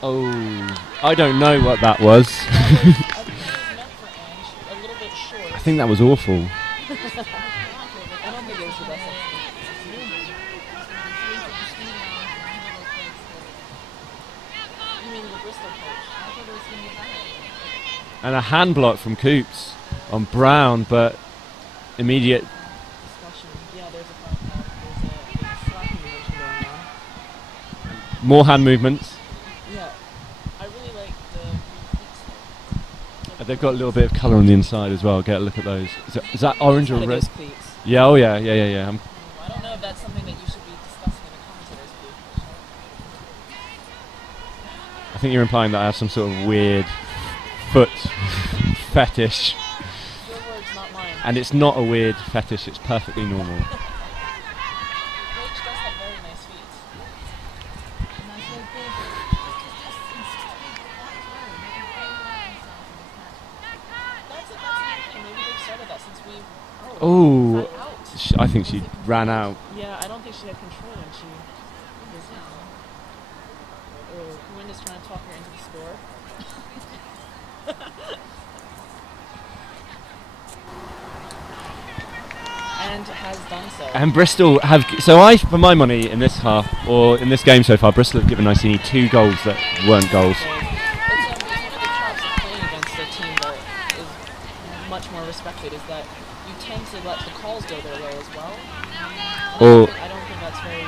Oh, I don't know what that was. I think that was awful. And a hand block from Coops on Brown, but immediate. More hand movements. Yeah, I really like the. They've got a little bit of colour on the inside as well. Get a look at those. Is that orange or red? Cleats. Yeah. Oh yeah. I don't know if that's something that you should be discussing in the commentators booth. I think you're implying that I have some sort of weird foot fetish. Your words, not mine. And it's not a weird fetish. It's perfectly normal. Rach does have very nice feet. That's another thing. Maybe they've started that since we. Oh, out. I think she ran out. Yeah, I don't think she had control when she was out. Oh, Corinda's trying to talk her into the score. And has done so. And Bristol have... So for my money, in this half, or in this game so far, Bristol have given Iceni 2 goals that weren't goals. It's one of the traps of playing against a team that is much more respected, is that you tend to let the calls go their way as well. Or I don't think that's very...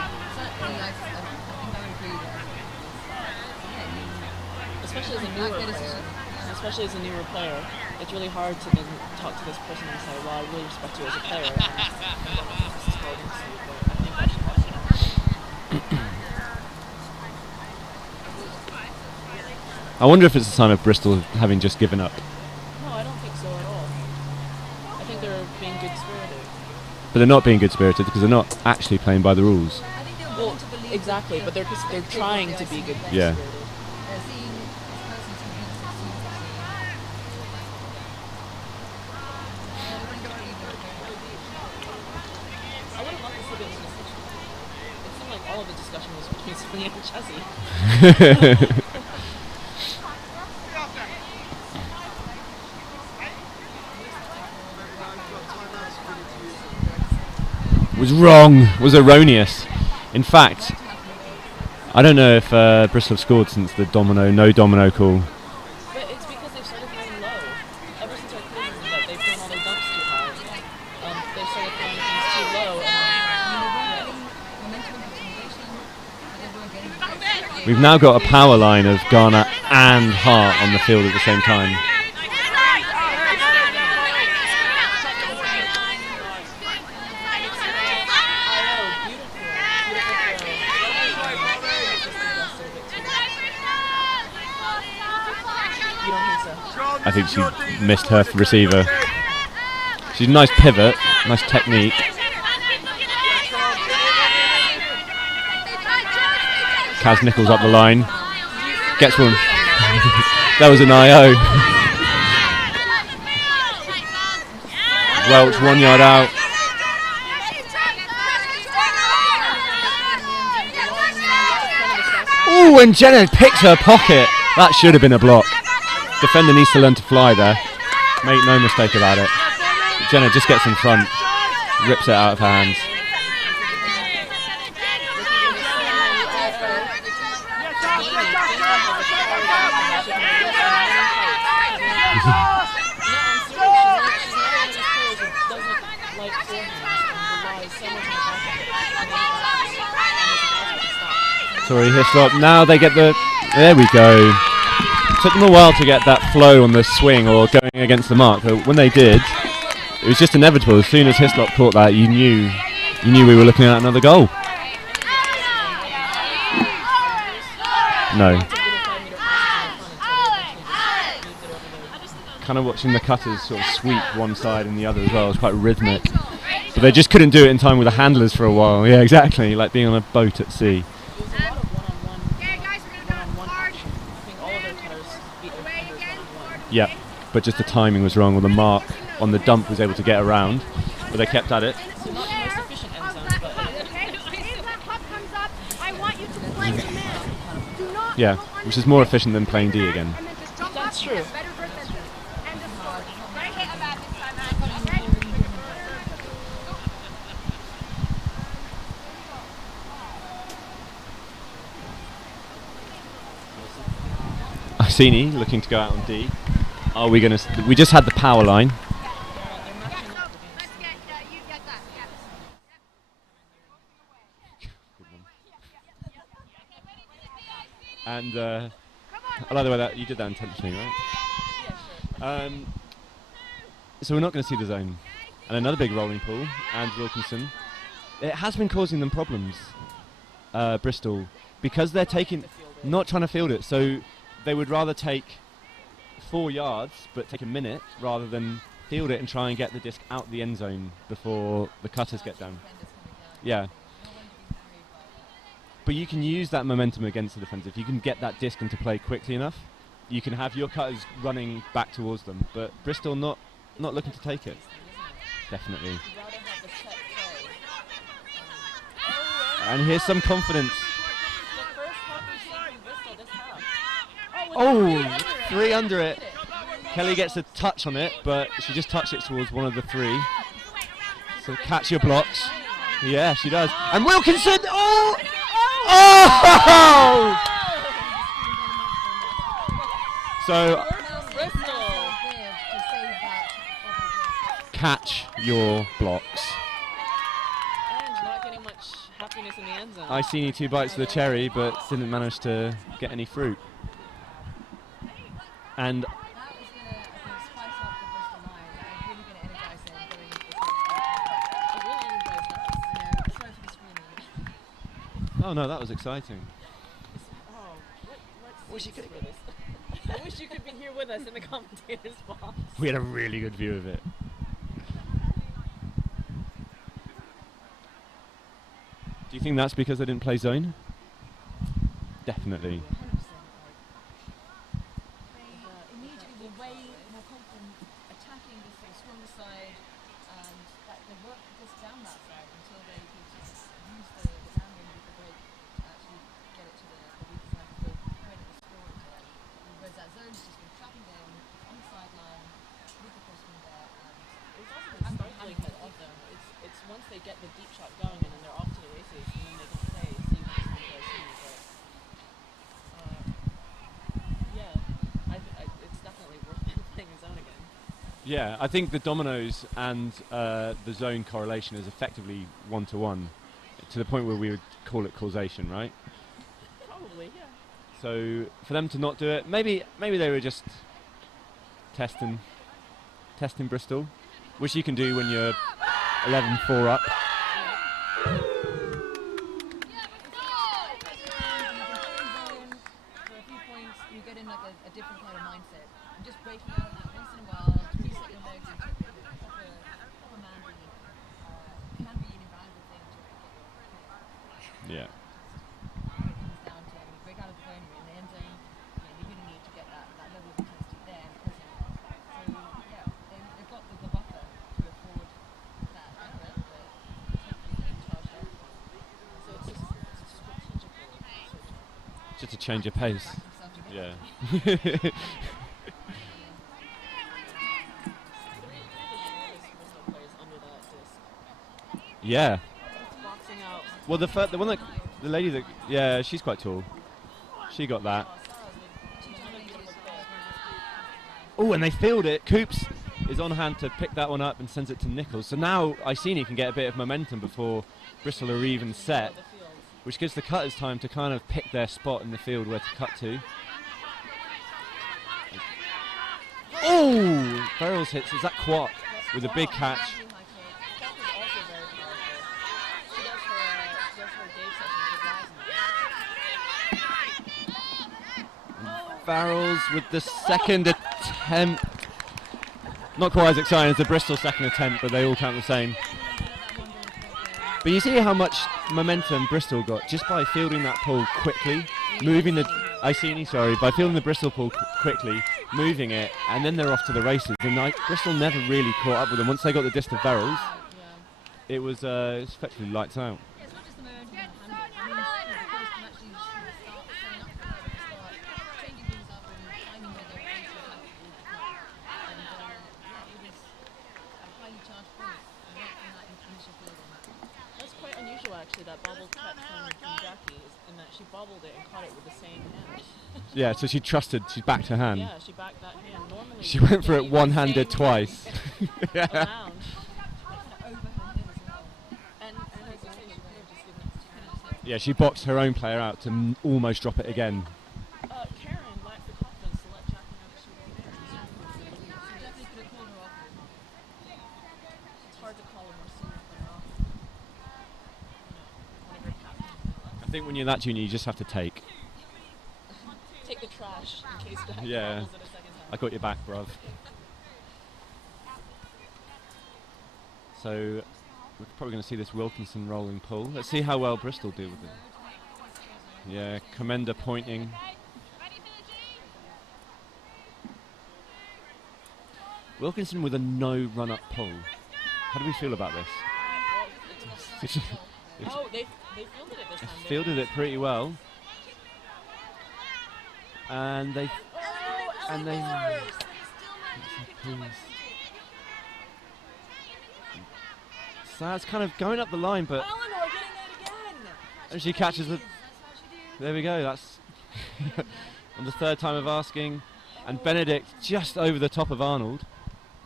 Especially as a newer player, it's really hard to then talk to this person and say, well, I really respect you as a player. And this is hard to see, but I think that should happen. I wonder if it's a sign of Bristol having just given up. No, I don't think so at all. I think they're being good-spirited. But they're not being good-spirited because they're not actually playing by the rules. Well, exactly, but they're trying to be good-spirited. Yeah. I would have loved to see them in this situation. It seemed like all of the discussion was between Swing and Jassy. Was wrong, was erroneous. In fact, I don't know if Bristol have scored since the no domino call. But it's because they've started throwing low. Ever since our quizzes and that, they've thrown all their dumps too high. They've started throwing things too low. We've now got a power line of Garner and Hart on the field at the same time. I think she missed her receiver. She's a nice pivot, nice technique. Kaz Nichols up the line. Gets one. That was an IO. Welch 1 yard out. Ooh, and Jenna picked her pocket. That should have been a block. Defender needs to learn to fly there. Make no mistake about it. Jenna just gets in front, rips it out of her hands. Sorry, Hislop. Now they get the... There we go. Took them a while to get that flow on the swing or going against the mark, but when they did, it was just inevitable. As soon as Hislop caught that, you knew we were looking at another goal. No. Kind of watching the cutters sort of sweep one side and the other as well. It was quite rhythmic. But they just couldn't do it in time with the handlers for a while. Yeah, exactly, like being on a boat at sea. Yeah, but just the timing was wrong, or the mark on the dump was able to get around, but they kept at it. Yeah, which is more efficient than playing D again. That's true. Iceni looking to go out on D. Are we going to... We just had the power line. And I like the way that you did that intentionally, right? So we're not going to see the zone. And another big rolling pool, and Wilkinson. It has been causing them problems, Bristol, because they're not trying to field it. So they would rather take 4 yards, but take a minute, rather than field it and try and get the disc out the end zone before the cutters get down. Yeah. But you can use that momentum against the defence. If you can get that disc into play quickly enough, you can have your cutters running back towards them. But Bristol not looking to take it. Definitely. And here's some confidence. Oh, 3 under it. Kelly gets a touch on it, but she just touched it towards one of the 3. So catch your blocks. Yeah, she does. And Wilkinson, oh! Oh! So, catch your blocks. And not getting much happiness in the end zone. Iceni 2 bites of the cherry, but didn't manage to get any fruit. And oh no, that was exciting. Oh, what's she good for this? I wish you could be here with us in the commentator's box. We had a really good view of it. Do you think that's because they didn't play zone? Definitely. 100%. They immediately were way more confident attacking the sort of stronger side, and that they worked just down that side until they could just use the downwind with the break to actually get it to the weaker side of the field when it was scoring to them. Whereas that zone's just been trapping them on the sideline with the crossman there, and It's also been startling that it's once they get the deep shot going and then they're off to the races and then they can play see what it's going to but yeah, it's definitely worth playing in zone again. Yeah, I think the dominoes and the zone correlation is effectively 1-to-1 to the point where we would call it causation, right? Probably, yeah. So for them to not do it, maybe they were just testing Bristol, which you can do when you're 11-4 up. for a few points, you get in like a different kind of mindset. And just breaking out once in a while, to reset your legs and to proper man reading can be an invaluable thing to get your Yeah. when it comes down to when you break out of the zone, you're in the end zone, you really need to get that level of intensity there and present. So yeah, they've got the buffer to afford that effort, but hopefully they charge up. So it's just strategical switch. Just to change your pace. Back themselves together. Yeah. The shortest Bristol players under that disc. Yeah. Boxing out. Well, the one that the lady that she's quite tall. She got that. Oh, and they filled it. Coops is on hand to pick that one up and sends it to Nichols. So now Iceni can get a bit of momentum before Bristol are even set, which gives the cutters time to kind of pick their spot in the field where to cut to. Oh! Farrell's hits. Is that Kwok with a big catch? Steph is also very powerful. She does her Dave sessions with Liza. Farrell's with the second attempt. Not quite as exciting as the Bristol second attempt, but they all count the same. But you see how much momentum Bristol got just by fielding that pull quickly, moving the Iceni, by fielding the Bristol pull quickly, moving it, and then they're off to the races. And Bristol never really caught up with them. Once they got the disc of Farrell's, it was effectively lights out. It's not just the momentum and the handle. I mean, the players can actually start setting up for it, start changing things up and finding where their pace is at all the time. And it was a highly charged point right from that initial field on that. That's quite unusual, actually, that bobbled catch from Jackie, in that she bobbled it and caught it with the same hand. Yeah, so she backed her hand. Yeah, she backed that hand. Normally, She went for it you one-handed stay twice. around. Kind of overhand in as well. And as you say, she could have just given it to Karen. Yeah, she boxed her own player out to almost drop it again. Karen lacked the confidence to let Jackie know that she was there. She definitely could have called her off. It's hard to call her more senior than her off. One of her captains. I think when you're that junior, you just have to take. Take the trash in case Jackie Yeah. bobbles it a second time. I got your back, bruv. So we're probably going to see this Wilkinson rolling pull. Let's see how well Bristol do with it. Yeah, Commenda pointing. Wilkinson with a no run-up pull. How do we feel about this? Oh, they fielded it this time. didn't Fielded they? it pretty well. And they so that's kind of going up the line, but Eleanor getting it again. and she catches the. There we go. That's on the third time of asking, and Benedict just over the top of Arnold.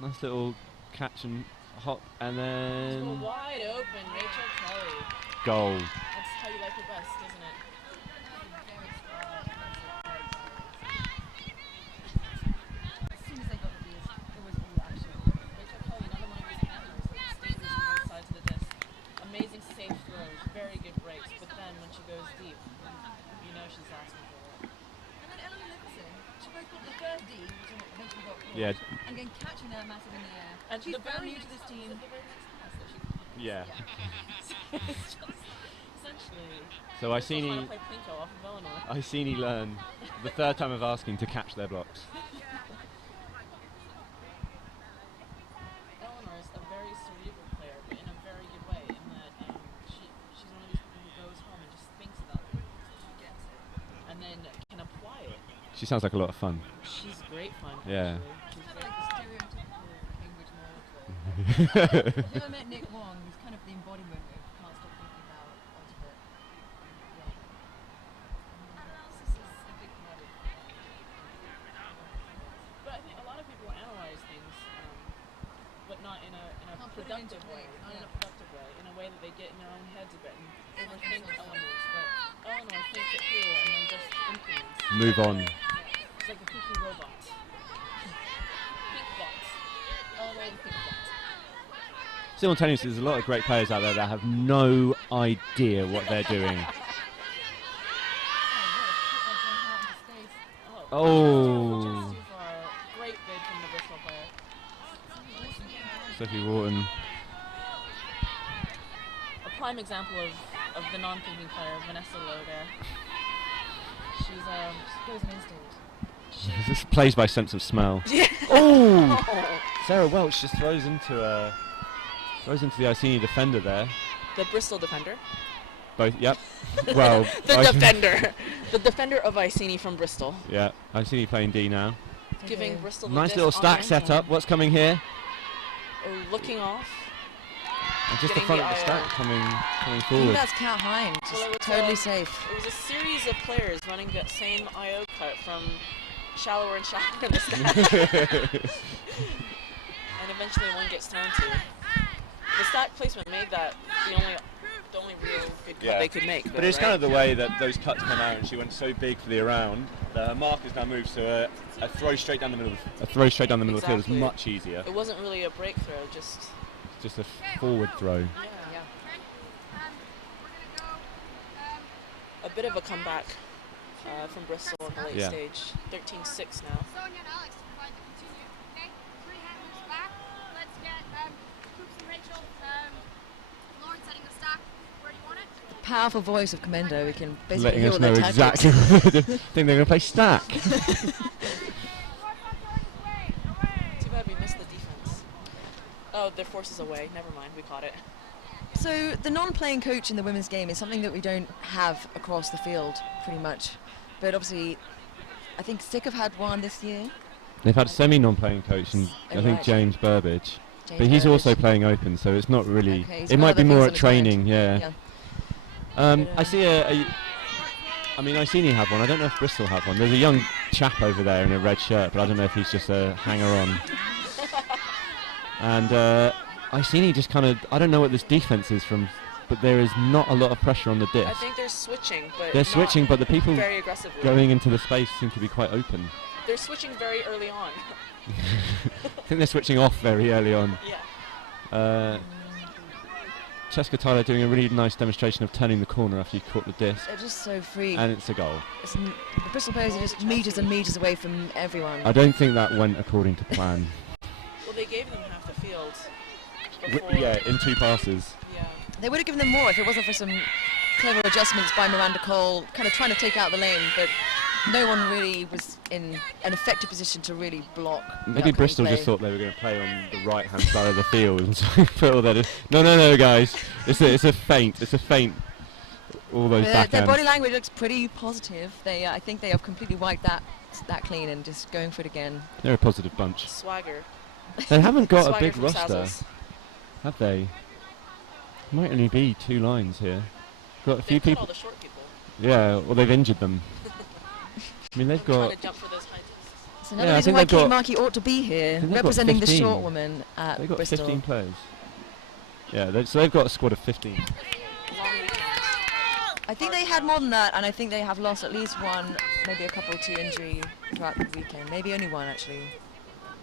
Nice little catch and hop, and So then wide open, Rachel Kelly. goal. That's how you like your best, isn't it? As soon as they got the beers, it was all action. Rachel Kelly, another one of these handlers that stays on both sides of the disc. Amazing safe throws, very good breaks, but then when she goes deep, you know she's asking for it. And then Ellen Nicholson, she broke got the first D, which eventually got blocked, Yeah. and then catching that massive in the air. And She's the brand very new to this team. Yeah. It's just essentially. So Bristol's trying Iceni, to play Pinko off of Eleanor. Iceni learn the third time of asking to catch their blocks. Eleanor is a very cerebral player, but in a very good way, in that she's one of these people who goes home and just thinks about it, gets it, and then can apply it. She sounds like a lot of fun. She's great fun. Yeah. Actually. She's Like very the stereotypical Cambridge Miracle. Yeah. I've never met Nick Huang, who's kind of the embodiment of can't stop thinking about ultimate. Yeah. This is a big part of But I think a lot of people analyze things, but not in a Can't put it into productive way. play, Not in yeah. a productive way. In a way that they get in their own heads a bit and overthink elements. But Eleanor thinks it through and then just implements. Move on. Yeah. It's like the thinking robot. Think bots. Eleanor the think bot. Simultaneously, there's a lot of great players out there that have no idea what they're doing. Oh. Just too far. Great bid from the Bristol player. Sophie Wharton. A prime example of the non-thinking player, Vanessa Lowe there. She's goes an instinct. This plays by sense of smell. Yeah. Oh! Sarah Welch just throws into the Iceni defender there. The Bristol defender. Both, yep. Well, The defender. The defender of Iceni from Bristol. Yeah, Iceni playing D now. Giving Bristol the Nice disc little on stack the set end zone. up. What's coming here? Oh, looking off. And just the Getting front the of the stack IO. coming I think forward. that's Cat Hind, Well, just it was, totally safe. It was a series of players running that same IO cut from shallower and shallower in the stack. And eventually one gets thrown to. The stack placement made that the only real good cut Yeah. they could make. But it's kind of the way that those cuts come out, and she went so big for the around. The markers now moved, so a throw straight down the middle. Of the field is Exactly. much easier. It wasn't really a break throw, just Just a forward throw. yeah. A bit of a comeback from Bristol in the late Yeah. stage. 13-6 now. Sonia and Alex provide the continue. Okay, 3 handles back. Let's get Coops and Rachel. Lauren setting the stack. Where do you want it? Powerful voice of Commendo. We can basically Letting hear us all know their tactics. exactly. Think they're going to play stack. Too bad we missed the defense. Oh, their force is away. Never mind, we caught it. So the non-playing coach in the women's game is something that we don't have across the field, pretty much. But obviously, I think SICK have had one this year. They've had a semi-non-playing coach, and Oh, I think right. James Burbage. James But he's Burbage. also playing open, so it's not really. Okay, he's It got might other be more things at on his training, mind. yeah. I see I mean, Iceni have one. I don't know if Bristol have one. There's a young chap over there in a red shirt, but I don't know if he's just a hanger-on. And Iceni just kind of, I don't know what this defense is from, but there is not a lot of pressure on the disc. I think they're switching, but They're not switching, but the people very aggressively. going into the space seem to be quite open. They're switching very early on. I think they're switching off very early on. Yeah. Cheska Tyler doing a really nice demonstration of turning the corner after you caught the disc, They're just so free. and it's a goal. The Bristol players are just meters and meters away from everyone. I don't think that went according to plan. Well, they gave them half the field. Before. Yeah, in 2 passes. Yeah. They would have given them more if it wasn't for some clever adjustments by Miranda Cole, kind of trying to take out the lane, but no one really was in an effective position to really block. the Maybe upcoming Bristol play. just thought they were going to play on the right-hand side of the field, and so put all that. No, guys, it's a feint. It's a feint. All those Their backhands. body language looks pretty positive. They, I think they have completely wiped that clean and just going for it again. They're a positive bunch. Swagger. They haven't got a Swagger big from roster, Sazzles. have they? Might only be 2 lines here. Got a few They cut all people. the short people. Yeah, well, they've injured them. I mean, they've Trying got. to jump for those high discs. It's another Yeah, I reason think why they've got- Kate Markey ought to be here, I think they've got representing the 15. short woman at They've got Bristol. 15 players. Yeah, so they've got a squad of 15. Long weekend. I think they had more than that, and I think they have lost at least one, maybe a couple to injury throughout the weekend. Maybe only one, actually.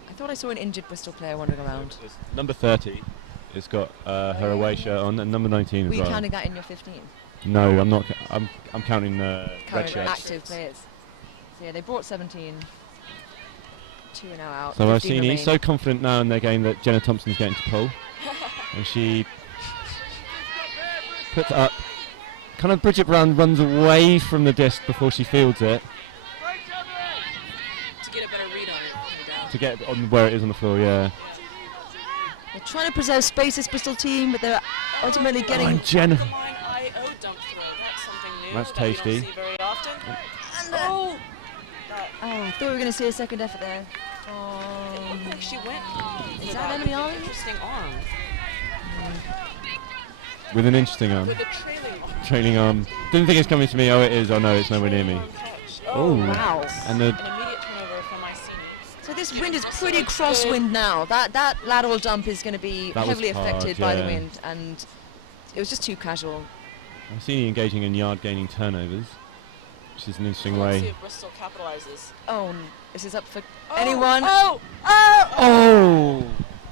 I thought I saw an injured Bristol player wandering around. Number 30 has got her away shirt on, and number 19 Were as you well. counting that in your 15? No, I'm not. I'm counting red Current shirts. active players. So yeah, they brought 17. 2 are now out. So 15 Iceni remain. so confident now in their game that Jenna Thompson's getting to pull. And she puts it up. Kind of Bridget Brown runs away from the disc before she fields it. To get a better read on it. No doubt. To get on where it is on the floor, yeah. They're trying to preserve space, this Bristol team, but they're ultimately Oh, getting... and Jenna. The line IO dump throw. That's something new. That's that we don't tasty. see very often. And, Oh! That, oh, I thought we were going to see a second effort there. it looked like she went. Is for that Emily with an Ollie? Interesting arm. With an interesting arm. With a trailing arm. Trailing arm. Didn't think it's coming to me. Oh, it is. Oh, no, it's nowhere near me. Arm touch. Oh, wow. And the An immediate turnover from Iceni. So this wind is pretty crosswind now. That lateral dump is going to be That was heavily hard, affected by the yeah. wind, and it was just too casual. Iceni engaging in yard gaining turnovers, which is an interesting Let's see way. if Bristol capitalizes. Oh, is this up for Oh, anyone? Oh! Oh! Oh!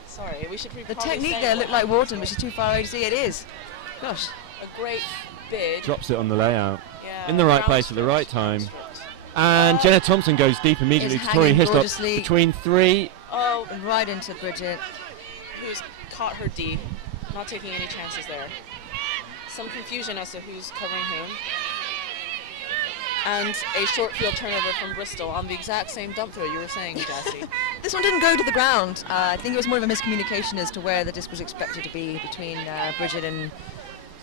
Sorry, we should be The probably technique saying there what looked like happened Wharton, to which is it. too far away to see. It is. Gosh. A great bid. Drops it on the layout. Yeah, In the right round place at the right strips, round time. strips. And Oh. Jenna Thompson goes deep immediately Is to Tori hanging Hislop gorgeously. between 3. Oh, Right into Bridget. who's caught her D. Not taking any chances there. Some confusion as to who's covering whom. And a short field turnover from Bristol on the exact same dump throw you were saying, Jassy. This one didn't go to the ground. I think it was more of a miscommunication as to where the disc was expected to be between Bridget and...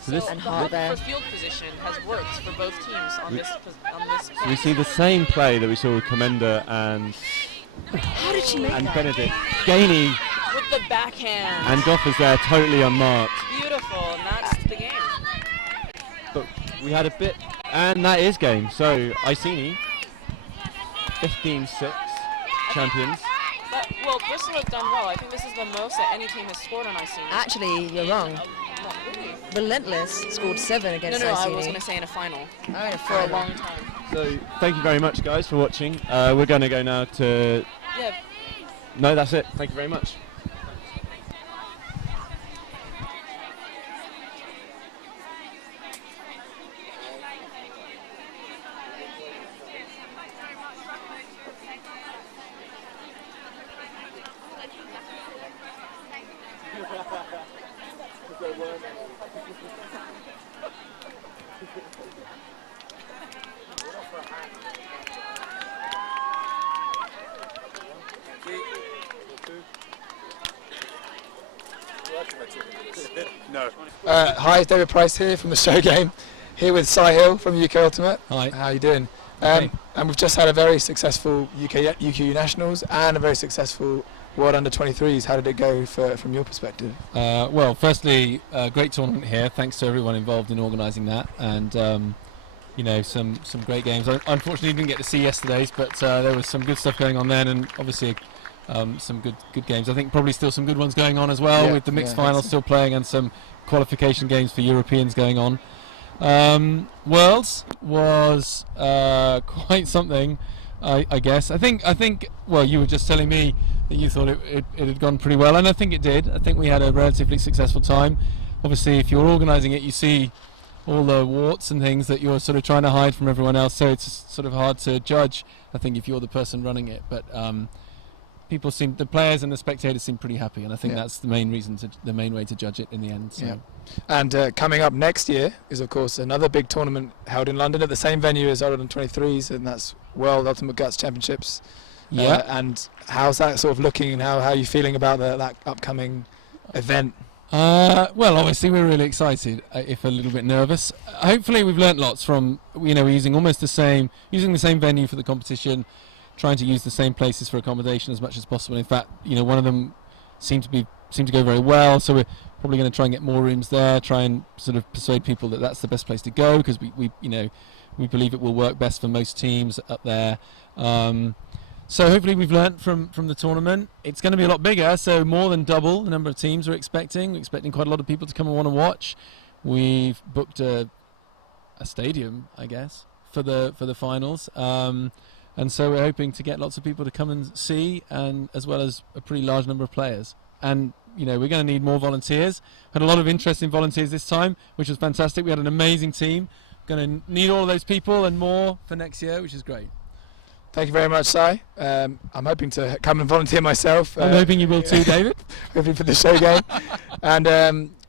So this, So And the hard hook there. for field position has worked for both teams on this we point. see the same play that we saw with Comenda and How did she make that? Benedict. Gainey With the backhand. and Goff is there totally unmarked. Beautiful, and that's the game. But we had a bit, and that is game. So Iceni, 15-6 champions. But, well, Bristol have done well. I think this is the most that any team has scored on Iceni. Actually, you're wrong. Not really. Relentless scored 7 No, against no, I Iceni. was going to say in a final. Oh, in a For a final. long time. So thank you very much, guys, for watching. We're going to go now to. Yeah, No, that's it. Thank you very much. Hi, David Price here from the show game, here with Cy Hill from UK Ultimate. Hi. How are you doing? Okay. And we've just had a very successful UQ Nationals and a very successful World Under 23s. How did it go from your perspective? Well, firstly, great tournament here. Thanks to everyone involved in organising that, and you know, some great games. I unfortunately didn't get to see yesterday's, but there was some good stuff going on then, and obviously some good games. I think probably still some good ones going on as well, Yeah, with the mixed yeah, finals still playing and some qualification games for Europeans going on. Worlds was quite something, I guess. I think. Well, you were just telling me that you thought it had gone pretty well, and I think it did. I think we had a relatively successful time. Obviously, if you're organising it, you see all the warts and things that you're sort of trying to hide from everyone else, so it's sort of hard to judge, I think, if you're the person running it. But the players and the spectators seem pretty happy, and I think Yeah. that's the main way to judge it in the end. So. Yeah. And coming up next year is, of course, another big tournament held in London at the same venue as Under 23s, and that's World Ultimate Guts Championships. Yeah. And how's that sort of looking, and how are you feeling about that upcoming event? Well, obviously we're really excited, if a little bit nervous. Hopefully we've learnt lots from, we're using the same venue for the competition, trying to use the same places for accommodation as much as possible. In fact, one of them seemed to go very well, so we're probably going to try and get more rooms there, try and sort of persuade people that that's the best place to go, because we believe it will work best for most teams up there. So hopefully we've learnt from the tournament. It's going to be a lot bigger, so more than double the number of teams we're expecting. We're expecting quite a lot of people to come and want to watch. We've booked a stadium, I guess, for the finals, and so we're hoping to get lots of people to come and see, and as well as a pretty large number of players. And we're going to need more volunteers. Had a lot of interest in volunteers this time, which was fantastic. We had an amazing team. Going to need all of those people and more for next year, which is great. Thank you very much, Si. I'm hoping to come and volunteer myself. I'm hoping you will too, David. Hoping for the show game. And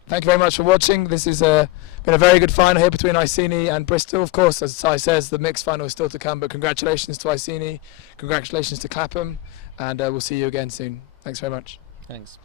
thank you very much for watching. This has been a very good final here between Iceni and Bristol. Of course, as Si says, the mixed final is still to come, but congratulations to Iceni, congratulations to Clapham, and we'll see you again soon. Thanks very much. Thanks.